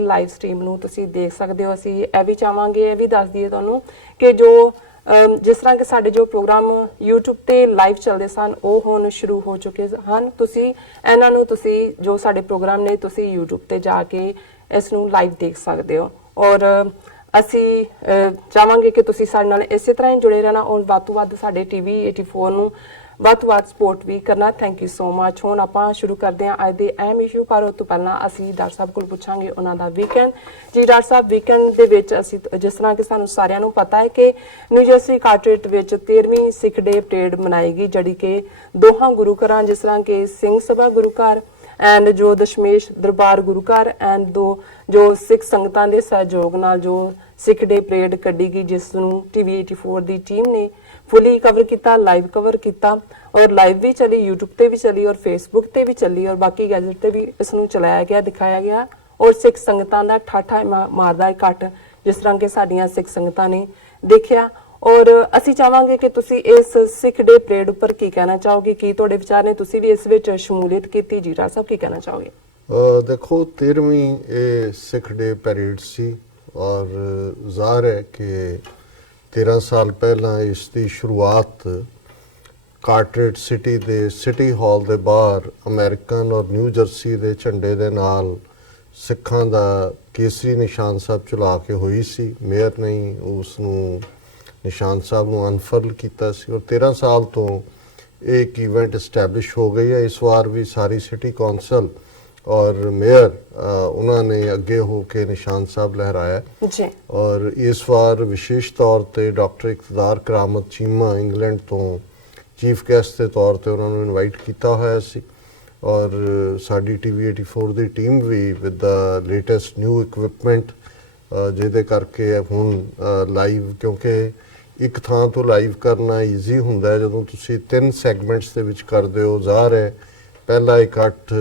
Live stream ਨੂੰ ਤੁਸੀਂ ਦੇਖ ਸਕਦੇ ਹੋ। ਅਸੀਂ ਇਹ ਵੀ ਚਾਹਾਂਗੇ, ਇਹ ਵੀ ਦੱਸ ਦਈਏ ਤੁਹਾਨੂੰ ਕਿ ਜੋ ਜਿਸ ਤਰ੍ਹਾਂ ਕਿ ਸਾਡੇ ਜੋ ਪ੍ਰੋਗਰਾਮ YouTube ਤੇ ਲਾਈਵ ਚੱਲਦੇ ਸਨ ਉਹ ਹੁਣ ਸ਼ੁਰੂ ਹੋ ਚੁੱਕੇ ਹਨ। ਤੁਸੀਂ ਇਹਨਾਂ ਨੂੰ ਤੁਸੀਂ ਜੋ ਸਾਡੇ ਪ੍ਰੋਗਰਾਮ ਨੇ ਤੁਸੀਂ YouTube ਤੇ ਜਾ ਕੇ ਇਸ ਨੂੰ ਲਾਈਵ ਦੇਖ ਸਕਦੇ ਹੋ। ਔਰ ਅਸੀਂ ਚਾਹਾਂਗੇ ਕਿ ਤੁਸੀਂ ਸਾਡੇ ਨਾਲ ਇਸੇ ਤਰ੍ਹਾਂ ਹੀ ਜੁੜੇ ਰਹਿਣਾ ਔਰ ਵੱਧ ਤੋਂ ਵੱਧ ਸਾਡੇ TV 84 ਨੂੰ ਵੱਧ ਤੋਂ ਵੱਧ ਸਪੋਰਟ ਵੀ ਕਰਨਾ। Thank you so much. ਹੁਣ ਆਪਾਂ ਸ਼ੁਰੂ ਕਰਦੇ ਹਾਂ ਅੱਜ ਦੇ ਅਹਿਮ ਇਸ਼ੂ, ਪਰ ਉਸ ਤੋਂ ਪਹਿਲਾਂ ਅਸੀਂ ਡਾਕਟਰ ਸਾਹਿਬ ਕੋਲ ਪੁੱਛਾਂਗੇ ਉਹਨਾਂ ਦਾ ਵੀਕਐਂਡ। ਜੀ ਡਾਕਟਰ ਸਾਹਿਬ, ਵੀਕਐਂਡ ਦੇ ਵਿੱਚ ਅਸੀਂ ਜਿਸ ਤਰ੍ਹਾਂ ਕਿ ਸਾਨੂੰ ਸਾਰਿਆਂ ਨੂੰ ਪਤਾ ਹੈ ਕਿ ਨਿਊ ਜਰਸੀ ਕਾਰਟਰੇਟ ਵਿੱਚ 13ਵੀਂ ਸਿੱਖ ਡੇ ਪਰੇਡ ਮਨਾਏਗੀ, ਜਿਹੜੀ ਕਿ ਦੋਹਾਂ ਗੁਰੂ ਘਰਾਂ ਜਿਸ ਤਰ੍ਹਾਂ ਕਿ ਸਿੰਘ ਸਭਾ ਗੁਰੂ ਘਰ ਐਂਡ ਜੋ ਦਸ਼ਮੇਸ਼ ਦਰਬਾਰ ਗੁਰੂ ਘਰ ਐਂਡ ਜੋ ਸਿੱਖ ਸੰਗਤਾਂ ਦੇ ਸਹਿਯੋਗ ਨਾਲ ਜੋ ਸਿੱਖ ਡੇ ਪਰੇਡ ਕੱਢੀ ਗਈ, ਜਿਸ ਨੂੰ TV 84 ਦੀ ਟੀਮ ਨੇ ਫੁੱਲੀ ਕਵਰ ਕੀਤਾ, ਲਾਈਵ ਕਵਰ ਕੀਤਾ ਔਰ ਲਾਈਵ ਵੀ ਚੱਲੀ, YouTube ਤੇ ਵੀ ਚੱਲੀ ਔਰ Facebook ਤੇ ਵੀ ਚੱਲੀ ਔਰ ਬਾਕੀ ਗੈਜਟ ਤੇ ਵੀ ਇਸ ਨੂੰ ਚਲਾਇਆ ਗਿਆ, ਦਿਖਾਇਆ ਗਿਆ ਔਰ ਸਿੱਖ ਸੰਗਤਾਂ ਦਾ ਠਾਠਾ ਮਾਰਦਾ ਇਕੱਠ ਜਿਸ ਤਰ੍ਹਾਂ ਕਿ ਸਾਡੀਆਂ ਸਿੱਖ ਸੰਗਤਾਂ ਨੇ ਦੇਖਿਆ। ਔਰ ਅਸੀਂ ਚਾਹਾਂਗੇ ਕਿ ਤੁਸੀਂ ਇਸ ਸਿੱਖ ਡੇ ਪਰੇਡ ਉੱਪਰ ਕੀ ਕਹਿਣਾ ਚਾਹੋਗੇ, ਕੀ ਤੁਹਾਡੇ ਵਿਚਾਰ ਨੇ, ਤੁਸੀਂ ਵੀ ਇਸ ਵਿੱਚ ਸ਼ਮੂਲੀਅਤ ਕੀਤੀ। ਜੀ ਰਾਜ ਸਾਹਿਬ, ਕੀ ਕਹਿਣਾ ਚਾਹੋਗੇ? ਦੇਖੋ 13ਵੀਂ ਇਹ ਸਿੱਖ ਡੇ ਪਰੇਡ ਸੀ ਔਰ ਜ਼ਾਹਰ ਹੈ ਕਿ 13 ਸਾਲ ਪਹਿਲਾਂ ਇਸ ਦੀ ਸ਼ੁਰੂਆਤ ਕਾਰਟਰੇਟ ਸਿਟੀ ਦੇ ਸਿਟੀ ਹਾਲ ਦੇ ਬਾਹਰ ਅਮਰੀਕਨ ਔਰ ਨਿਊ ਜਰਸੀ ਦੇ ਝੰਡੇ ਦੇ ਨਾਲ ਸਿੱਖਾਂ ਦਾ ਕੇਸਰੀ ਨਿਸ਼ਾਨ ਸਾਹਿਬ ਚਲਾ ਕੇ ਹੋਈ ਸੀ। ਮੇਅਰ ਨੇ ਉਸ ਨੂੰ ਨਿਸ਼ਾਨ ਸਾਹਿਬ ਨੂੰ ਅਨਫਰਲ ਕੀਤਾ ਸੀ ਔਰ 13 ਸਾਲ ਤੋਂ ਇਹ ਇੱਕ ਇਵੈਂਟ ਐਸਟੈਬਲਿਸ਼ ਹੋ ਗਈ ਹੈ। ਇਸ ਵਾਰ ਵੀ ਸਾਰੀ ਸਿਟੀ ਕੌਂਸਲ ਔਰ ਮੇਅਰ ਉਹਨਾਂ ਨੇ ਅੱਗੇ ਹੋ ਕੇ ਨਿਸ਼ਾਨ ਸਾਹਿਬ ਲਹਿਰਾਇਆ ਜੀ ਔਰ ਇਸ ਵਾਰ ਵਿਸ਼ੇਸ਼ ਤੌਰ ਤੇ ਡਾਕਟਰ ਇਕਤਦਾਰ ਕਰਾਮਤ ਚੀਮਾ ਇੰਗਲੈਂਡ ਤੋਂ ਚੀਫ ਗੈਸਟ ਦੇ ਤੌਰ ਤੇ ਉਹਨਾਂ ਨੂੰ ਇਨਵਾਈਟ ਕੀਤਾ ਹੋਇਆ ਸੀ ਔਰ ਸਾਡੀ TV 84 ਦੀ ਟੀਮ ਵੀ with the latest new equipment, ਜਿਹਦੇ ਕਰਕੇ ਹੁਣ ਲਾਈਵ, ਕਿਉਂਕਿ ਇੱਕ ਥਾਂ ਤੋਂ ਲਾਈਵ ਕਰਨਾ ਈਜ਼ੀ ਹੁੰਦਾ ਹੈ ਜਦੋਂ ਤੁਸੀਂ 3 ਸੈਗਮੈਂਟਸ ਦੇ ਵਿੱਚ ਕਰਦੇ ਹੋ। ਜ਼ਾਹਰ ਹੈ ਪਹਿਲਾ ਇਕੱਠ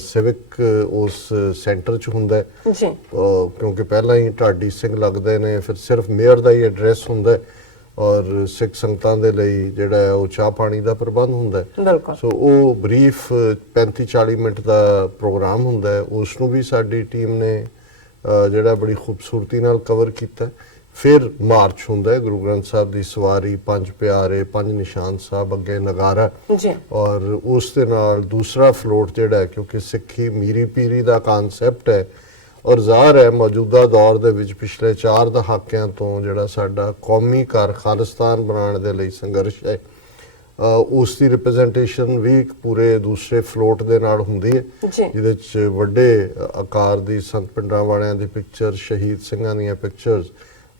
ਸਿਵਿਕ ਉਸ ਸੈਂਟਰ 'ਚ ਹੁੰਦਾ ਜੀ ਕਿਉਂਕਿ ਪਹਿਲਾਂ ਹੀ ਢਾਡੀ ਸਿੰਘ ਲੱਗਦੇ ਨੇ, ਫਿਰ ਸਿਰਫ ਮੇਅਰ ਦਾ ਹੀ ਐਡਰੈਸ ਹੁੰਦਾ ਔਰ ਸਿੱਖ ਸੰਗਤਾਂ ਦੇ ਲਈ ਜਿਹੜਾ ਹੈ ਉਹ ਚਾਹ ਪਾਣੀ ਦਾ ਪ੍ਰਬੰਧ ਹੁੰਦਾ ਹੈ। ਸੋ ਉਹ ਬਰੀਫ 35-40 ਮਿੰਟ ਦਾ ਪ੍ਰੋਗਰਾਮ ਹੁੰਦਾ ਹੈ, ਉਸ ਨੂੰ ਵੀ ਸਾਡੀ ਟੀਮ ਨੇ ਜਿਹੜਾ ਬੜੀ ਖੂਬਸੂਰਤੀ ਨਾਲ ਕਵਰ ਕੀਤਾ। ਫਿਰ ਮਾਰਚ ਹੁੰਦਾ ਹੈ, ਗੁਰੂ ਗ੍ਰੰਥ ਸਾਹਿਬ ਦੀ ਸਵਾਰੀ, 5 ਪਿਆਰੇ, 5 ਨਿਸ਼ਾਨ ਸਾਹਿਬ, ਅੱਗੇ ਨਗਾਰਾ ਔਰ ਉਸ ਦੇ ਨਾਲ ਦੂਸਰਾ ਫਲੋਟ ਜਿਹੜਾ ਹੈ, ਕਿਉਂਕਿ ਸਿੱਖੀ ਮੀਰੀ ਪੀਰੀ ਦਾ ਕਨਸੈਪਟ ਹੈ ਔਰ ਜ਼ਾਹਰ ਹੈ ਮੌਜੂਦਾ ਦੌਰ ਦੇ ਵਿੱਚ ਪਿਛਲੇ 4 ਦਹਾਕਿਆਂ ਤੋਂ ਜਿਹੜਾ ਸਾਡਾ ਕੌਮੀ ਘਰ ਖਾਲਿਸਤਾਨ ਬਣਾਉਣ ਦੇ ਲਈ ਸੰਘਰਸ਼ ਹੈ, ਉਸ ਦੀ ਰਿਪਰੈਜ਼ੈਂਟੇਸ਼ਨ ਵੀ ਪੂਰੇ ਦੂਸਰੇ ਫਲੋਟ ਦੇ ਨਾਲ ਹੁੰਦੀ ਹੈ, ਜਿਹਦੇ 'ਚ ਵੱਡੇ ਆਕਾਰ ਦੀ ਸੰਤ ਪਿੰਡਾਂ ਵਾਲਿਆਂ ਦੀ ਪਿਕਚਰ, ਸ਼ਹੀਦ ਸਿੰਘਾਂ ਦੀਆਂ ਪਿਕਚਰਸ